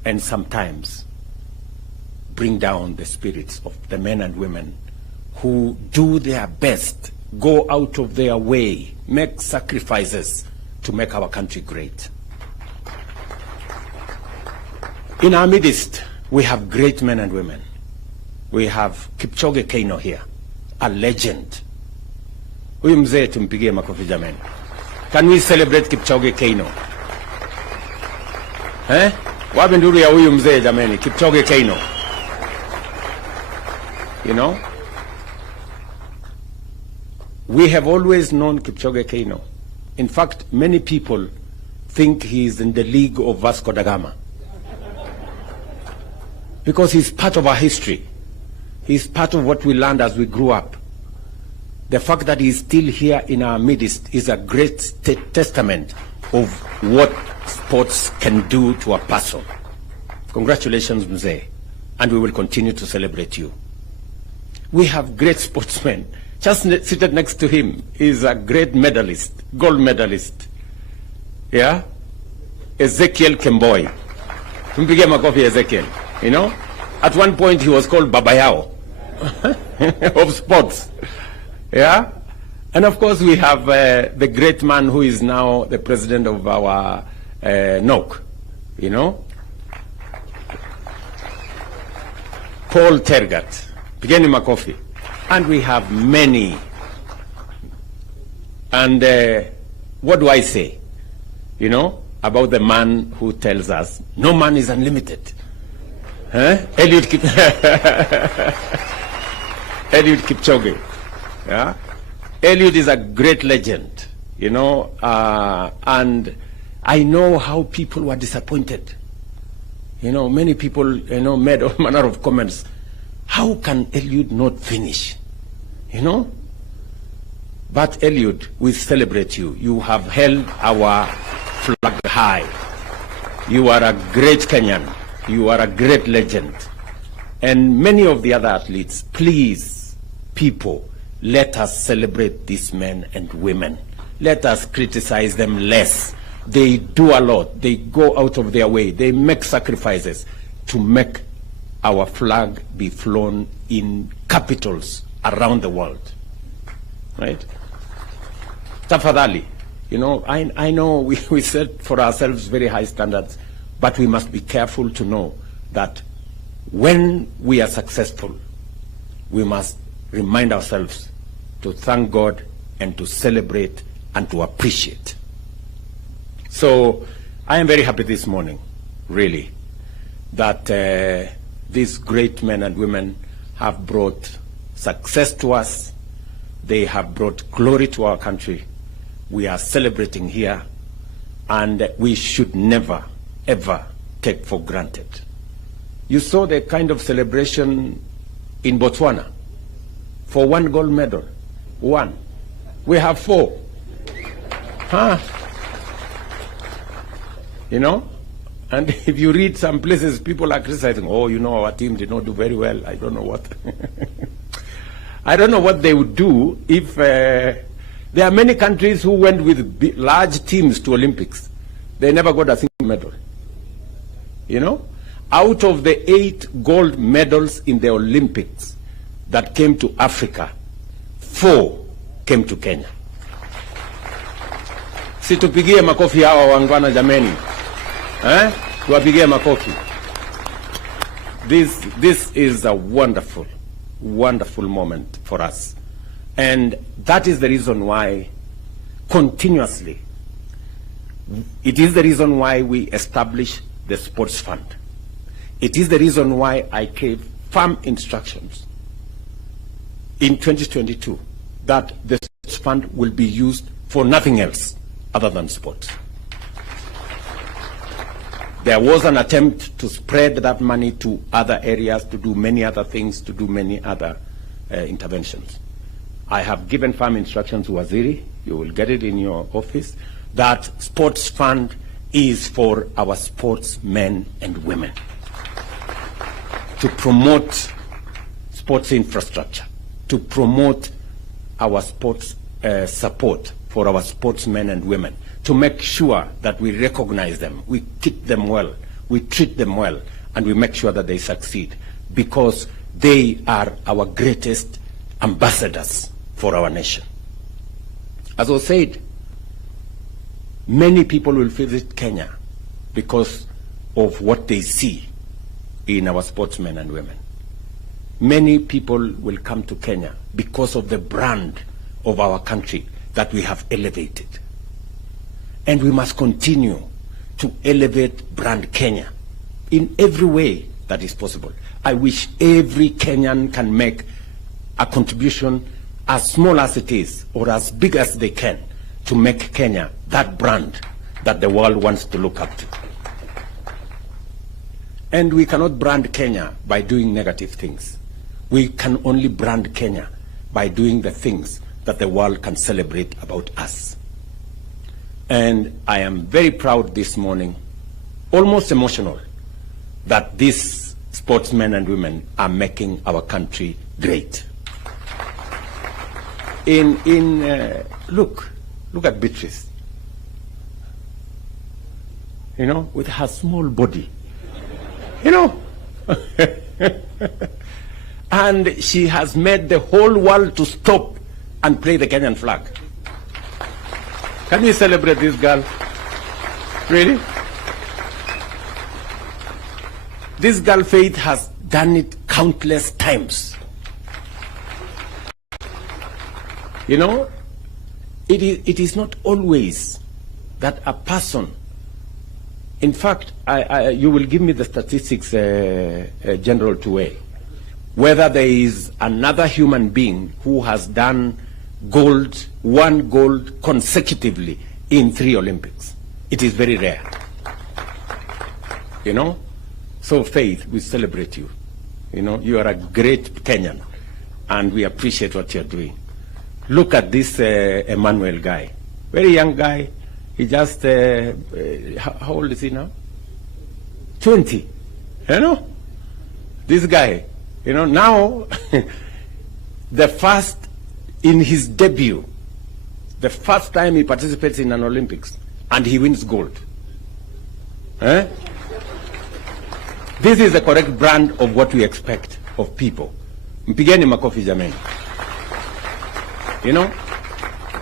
and sometimes bring down the spirits of the men and women who do their best, go out of their way, make sacrifices to make our country great. In our midst, we have great men and women. We have Kipchoge Keino here, a legend. Huyu mzee tumpigie makofi jameni. Can we celebrate Kipchoge Keino? Wapi nduru ya huyu mzee jameni, Kipchoge Keino? You know? We have always known Kipchoge Keino. In fact, many people think he is in the league of Vasco da Gama, because he's part of our history. He's part of what we learned as we grew up. The fact that he's still here in our midst is a great testament of what sports can do to a person. Congratulations, Mzee, and we will continue to celebrate you. We have great sportsmen. Just seated next to him is a great medalist, gold medalist. Yeah? Ezekiel Kemboi. Tumpigie makofi Ezekiel. You know? At one point he was called Babayao of sports. Yeah? And of course we have the great man who is now the president of our NOC. You know? Paul Tergat. Pigeni makofi. And we have many. And what do I say? You know, about the man who tells us, no man is unlimited. Eliud Kipchoge. Yeah? Eliud is a great legend, you know, and I know how people were disappointed. You know, many people, you know, made all manner of comments. How can Eliud not finish? You know? But Eliud, we celebrate you. You have held our flag high. You are a great Kenyan. You are a great legend. And many of the other athletes, please, people, let us celebrate these men and women. Let us criticize them less. They do a lot. They go out of their way. They make sacrifices to make our flag be flown in capitals around the world. Right? Tafadhali, you know, I know we set for ourselves very high standards, but we must be careful to know that when we are successful, we must remind ourselves to thank God and to celebrate and to appreciate. So I am very happy this morning, really, that these great men and women have brought success to us. They have brought glory to our country. We are celebrating here, and we should never, ever take for granted. You saw the kind of celebration in Botswana for 1 gold medal. 1. We have 4. Huh? You know? And if you read some places, people are criticizing, oh, you know, our team did not do very well. I don't know what. I don't know what they would do if there are many countries who went with large teams to Olympics. They never got a single medal. You know? Out of the 8 gold medals in the Olympics that came to Africa, 4 came to Kenya. Situpigie makofi hawa wangwana jameni. Tuwapigie makofi. This is a wonderful, wonderful moment for us. And that is the reason why continuously, it is the reason why we establish the sports fund. It is the reason why I gave firm instructions in 2022 that the sports fund will be used for nothing else other than sports. There was an attempt to spread that money to other areas, to do many other things, to do many other interventions. I have given firm instructions to Waziri, you will get it in your office, that sports fund is for our sportsmen and women, to promote sports infrastructure, to promote our sports support for our sportsmen and women, to make sure that we recognize them, we keep them well, we treat them well, and we make sure that they succeed, because they are our greatest ambassadors for our nation. As I said, many people will visit Kenya because of what they see in our sportsmen and women. Many people will come to Kenya because of the brand of our country that we have elevated. And we must continue to elevate brand Kenya in every way that is possible. I wish every Kenyan can make a contribution, as small as it is or as big as they can, to make Kenya that brand that the world wants to look up to. And we cannot brand Kenya by doing negative things. We can only brand Kenya by doing the things that the world can celebrate about us. And I am very proud this morning, almost emotional, that these sportsmen and women are making our country great. Look at Beatrice. You know, with her small body. You know. And she has made the whole world to stop and play the Kenyan flag. Can we celebrate this girl? Really? This girl, Faith, has done it countless times. You know, it is not always that a person, in fact, you will give me the statistics, General Tuwe, whether there is another human being who has done one gold consecutively in 3 Olympics. It is very rare. You know? So, Faith, we celebrate you. You know, you are a great Kenyan, and we appreciate what you're doing. Look at this Emmanuel guy. Very young guy. He just, how old is he now? 20. You know? This guy, you know, now, in his debut, the first time he participates in an Olympics, and he wins gold. Eh? This is the correct brand of what we expect of people. Mpigeni makofi jameni. You know,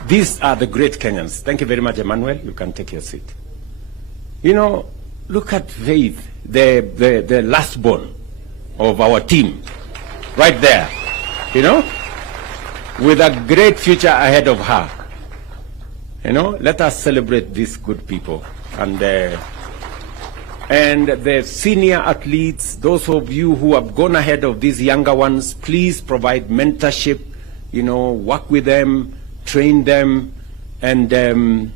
these are the great Kenyans. Thank you very much, Emmanuel. You can take your seat. You know, look at Faith, the last born of our team, right there. You know, with a great future ahead of her. You know, let us celebrate these good people. And the senior athletes, those of you who have gone ahead of these younger ones, please provide mentorship, you know, work with them, train them, and the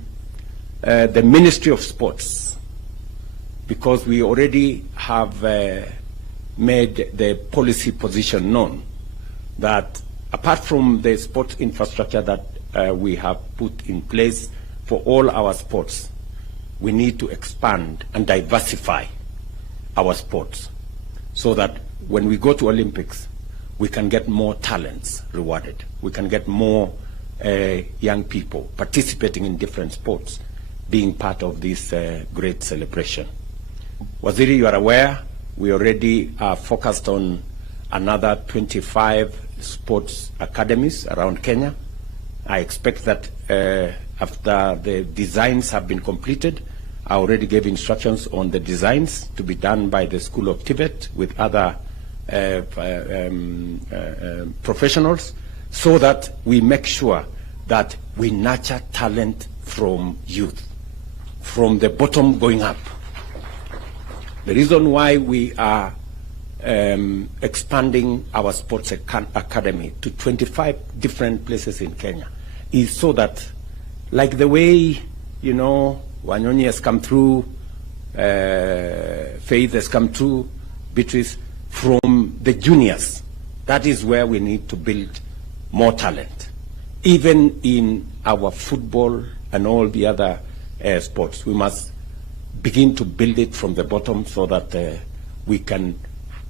Ministry of Sports, because we already have made the policy position known that apart from the sports infrastructure that we have put in place for all our sports, we need to expand and diversify our sports so that when we go to Olympics, we can get more talents rewarded. We can get more young people participating in different sports, being part of this great celebration. Waziri, you are aware, we already are focused on another 25 sports academies around Kenya. I expect that after the designs have been completed, I already gave instructions on the designs to be done by the School of Tibet with other professionals, so that we make sure that we nurture talent from youth, from the bottom going up. The reason why we are expanding our sports academy to 25 different places in Kenya is so that, like the way, you know, Wanyonyi has come through, Faith has come through, Beatrice, from the juniors, that is where we need to build more talent. Even in our football and all the other sports, we must begin to build it from the bottom so that we can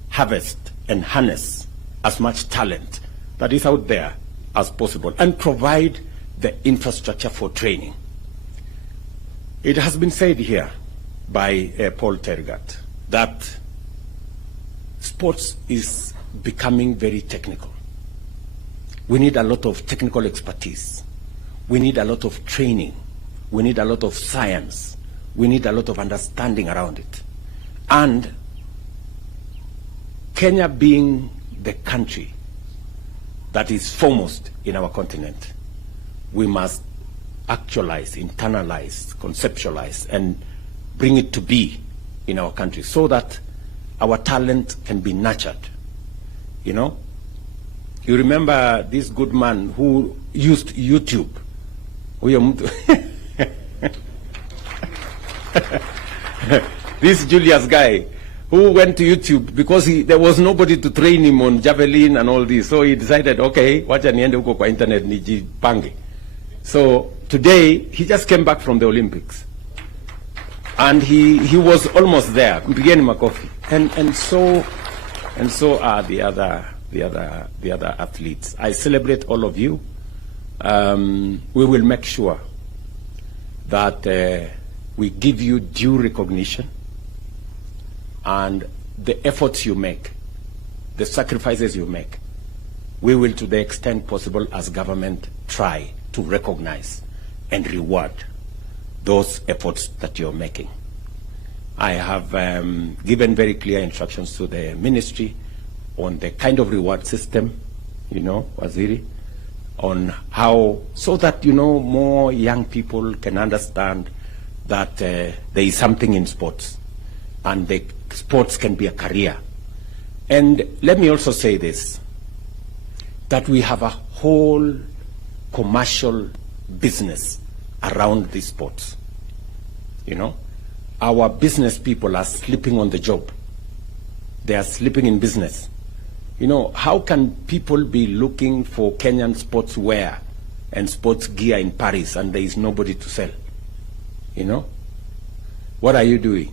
harvest and harness as much talent that is out there as possible and provide the infrastructure for training. It has been said here by Paul Tergat that sports is becoming very technical. We need a lot of technical expertise. We need a lot of training. We need a lot of science. We need a lot of understanding around it. And Kenya being the country that is foremost in our continent, we must actualize, internalize, conceptualize, and bring it to be in our country so that our talent can be nurtured. You know, you remember this good man who used YouTube. This Julius guy who went to YouTube because there was nobody to train him on javelin and all this. So he decided, okay, wacha niende huko kwa internet nijipange. So today he just came back from the Olympics, and he was almost there. Mpigeni makofi. And so are the other athletes. I celebrate all of you. we will make sure that we give you due recognition, and the efforts you make, the sacrifices you make, we will, to the extent possible as government, try to recognize and reward those efforts that you're making. I have given very clear instructions to the ministry on the kind of reward system, Waziri, on how, so that, more young people can understand that there is something in sports, and the sports can be a career. And let me also say this, that we have a whole commercial business around these sports. Our business people are sleeping on the job. They are sleeping in business. How can people be looking for Kenyan sports wear and sports gear in Paris and there is nobody to sell? What are you doing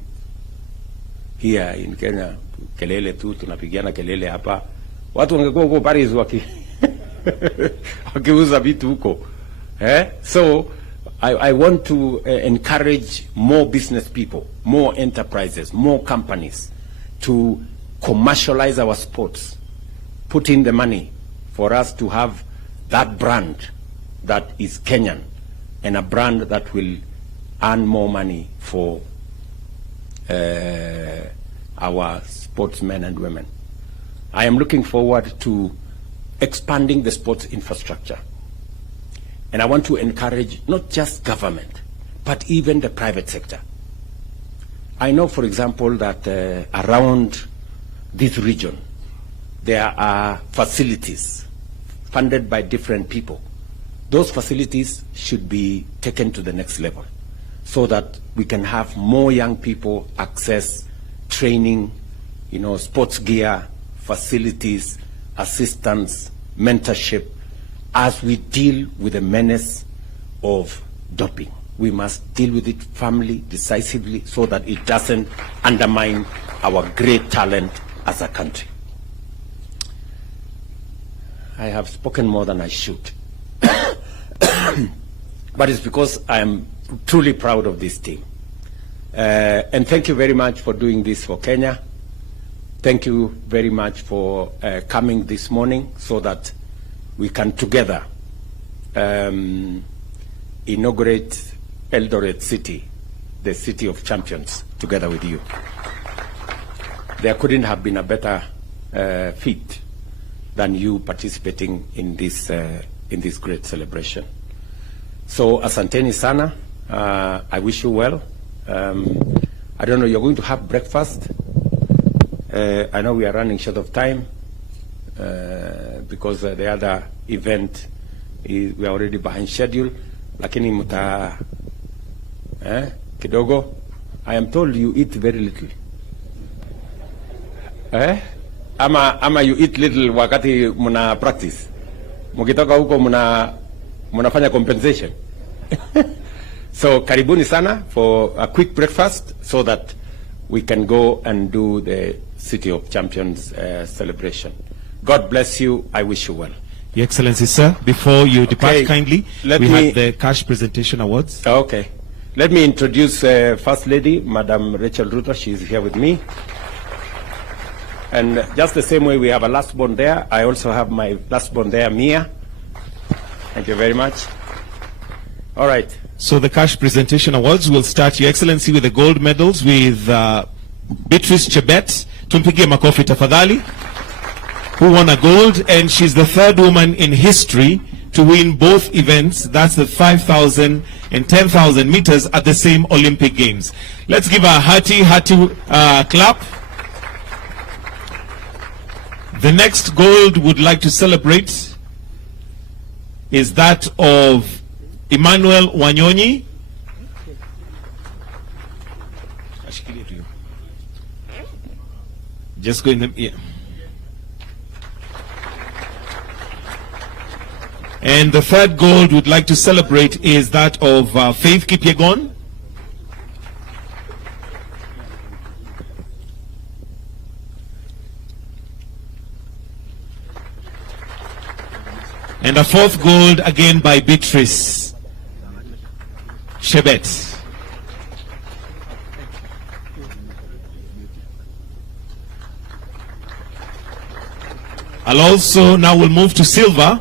here in Kenya? Kelele tu, tunapigiana kelele hapa. Watu wangekuwa huko Paris wakiuza vitu huko. So I want to encourage more business people, more enterprises, more companies to commercialize our sports, put in the money for us to have that brand that is Kenyan, and a brand that will earn more money for our sportsmen and women. I am looking forward to expanding the sports infrastructure. And I want to encourage not just government, but even the private sector. I know, for example, that around this region, there are facilities funded by different people. Those facilities should be taken to the next level so that we can have more young people access training, sports gear, facilities, assistance, mentorship, as we deal with the menace of doping. We must deal with it firmly, decisively, so that it doesn't undermine our great talent as a country. I have spoken more than I should. But it's because I am truly proud of this team. And thank you very much for doing this for Kenya. Thank you very much for coming this morning so that we can together inaugurate Eldoret City, the city of champions, together with you. There couldn't have been a better feat than you participating in this great celebration. So asanteni sana. I wish you well. I don't know, you're going to have breakfast. I know we are running short of time because the other event we are already behind schedule. Lakini muta kidogo. I am told you eat very little. Ama you eat little wakati muna practice. Mukitoka huko munafanya compensation. So karibuni sana for a quick breakfast so that we can go and do the City of Champions celebration. God bless you. I wish you well. Your Excellency, sir, before you depart kindly, we have the cash presentation awards. Okay. Let me introduce First Lady, Madam Rachel Ruto. She is here with me. And just the same way we have a last born there, I also have my last born there, Mia. Thank you very much. All right. So the cash presentation awards will start, Your Excellency, with the gold medals with Beatrice Chebet. Tumpigie makofi tafadhali, who won a gold, and she's the third woman in history to win both events. That's the 5,000 and 10,000 meters at the same Olympic Games. Let's give a hearty clap. The next gold would like to celebrate is that of Emmanuel Wanyonyi. Just go in the, yeah. And the third gold would like to celebrate is that of Faith Kipyegon. And a fourth gold again by Beatrice Shebet. Now we'll move to silver,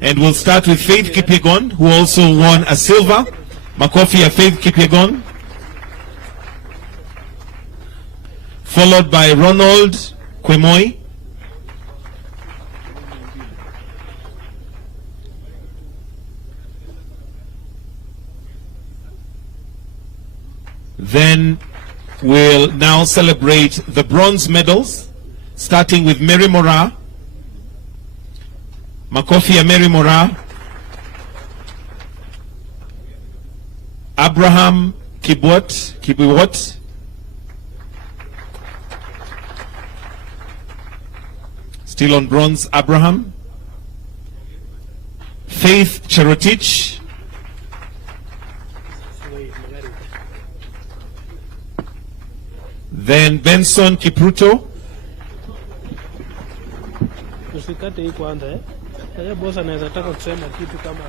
and we'll start with Faith Kipyegon, who also won a silver. Makofi ya Faith Kipyegon. Followed by Ronald Kwemoi. Then we'll now celebrate the bronze medals, starting with Mary Mora. Makofi ya Mary Mora. Abraham Kibiwot. Still on bronze, Abraham. Faith Cherotich. Then Benson Kipruto. Usikate hii kwanza eh. Sasa boss anaweza taka kusema kitu kama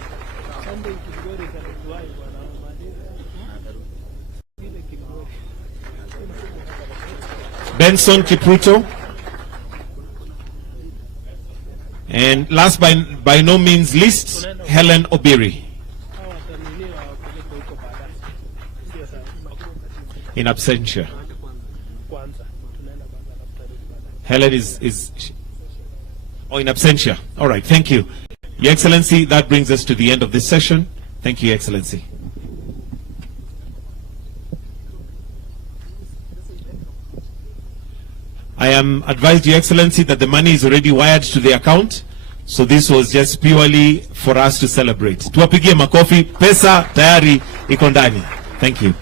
Sunday Kigori kanatuai bwana. Benson Kipruto. And last by no means least, Helen Obiri. In absentia. Helen is in absentia. All right, thank you. Your Excellency, that brings us to the end of this session. Thank you, Your Excellency. I am advised, Your Excellency, that the money is already wired to the account. So this was just purely for us to celebrate. Tuwapigie makofi, pesa tayari iko ndani. Thank you.